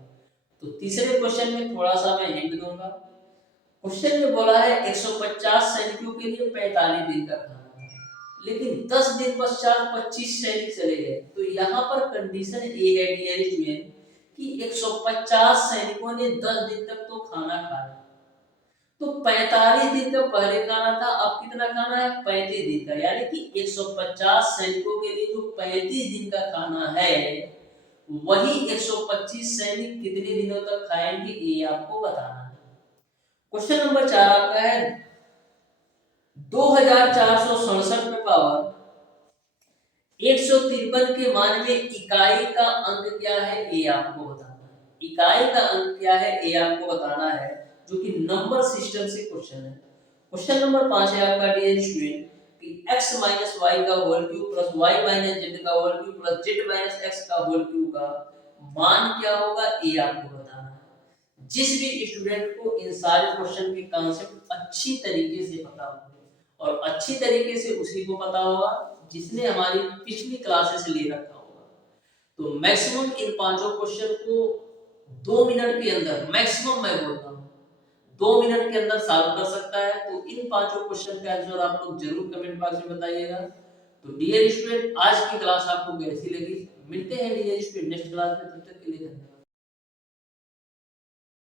तो तीसरे क्वेश्चन में थोड़ा सा मैं हिंट दूंगा। क्वेश्चन में बोला है 150 सैनिकों के लिए 45 दिन का खाना था, लेकिन 10 दिन पश्चात 25 सैनिक चले गए। तो यहाँ पर कंडीशन ए है डियर स्टूडेंट कि 150 सैनिकों ने 10 दिन तक तो खाना खाया, तो 45 दिन का पहले खाना था, अब कितना खाना है 35 दिन का, यानी कि 150 सैनिकों के लिए जो 35 दिन का खाना है वही 125 सैनिक कितने दिनों तक खाएंगे ये आपको बताना है। क्वेश्चन नंबर 4 आपका है 2467 में पावर 153 के मान में इकाई का अंक क्या है ये आपको बताना है। इकाई का अंक क्या है ये आपको बताना है, जो कि नंबर सिस्टम से क्वेश्चन है। क्वेश्चन नंबर 5 है आपका डियर स्टूडेंट कि x माइनस वाई का whole cube plus Y minus Z का whole cube plus Z minus X का होल क्यूब का मान क्या होगा ये आपको बताना है। जिस भी स्टूडेंट को इन सारे क्वेश्चन के कॉन्सेप्ट अच्छी तरीके से पता हो, और अच्छी तरीके से उसी को पता होगा जिसने हमारी पिछली क्लासेस ले रखा होगा। तो मैक्सिमम इन पांचों क्वेश्चन को 2 मिनट के अंदर, मैक्सिमम मैं बोलता हूँ 2 मिनट के अंदर सॉल्व कर सकता है। तो इन पांचों क्वेश्चन का आंसर आप लोग जरूर कमेंट बॉक्स में बताइएगा। तो डियर स्टूडेंट आज की क्लास आपको कैसी लगी, मिलते हैं डियर स्टूडेंट नेक्स्ट क्लास में, तब तक के लिए धन्यवाद।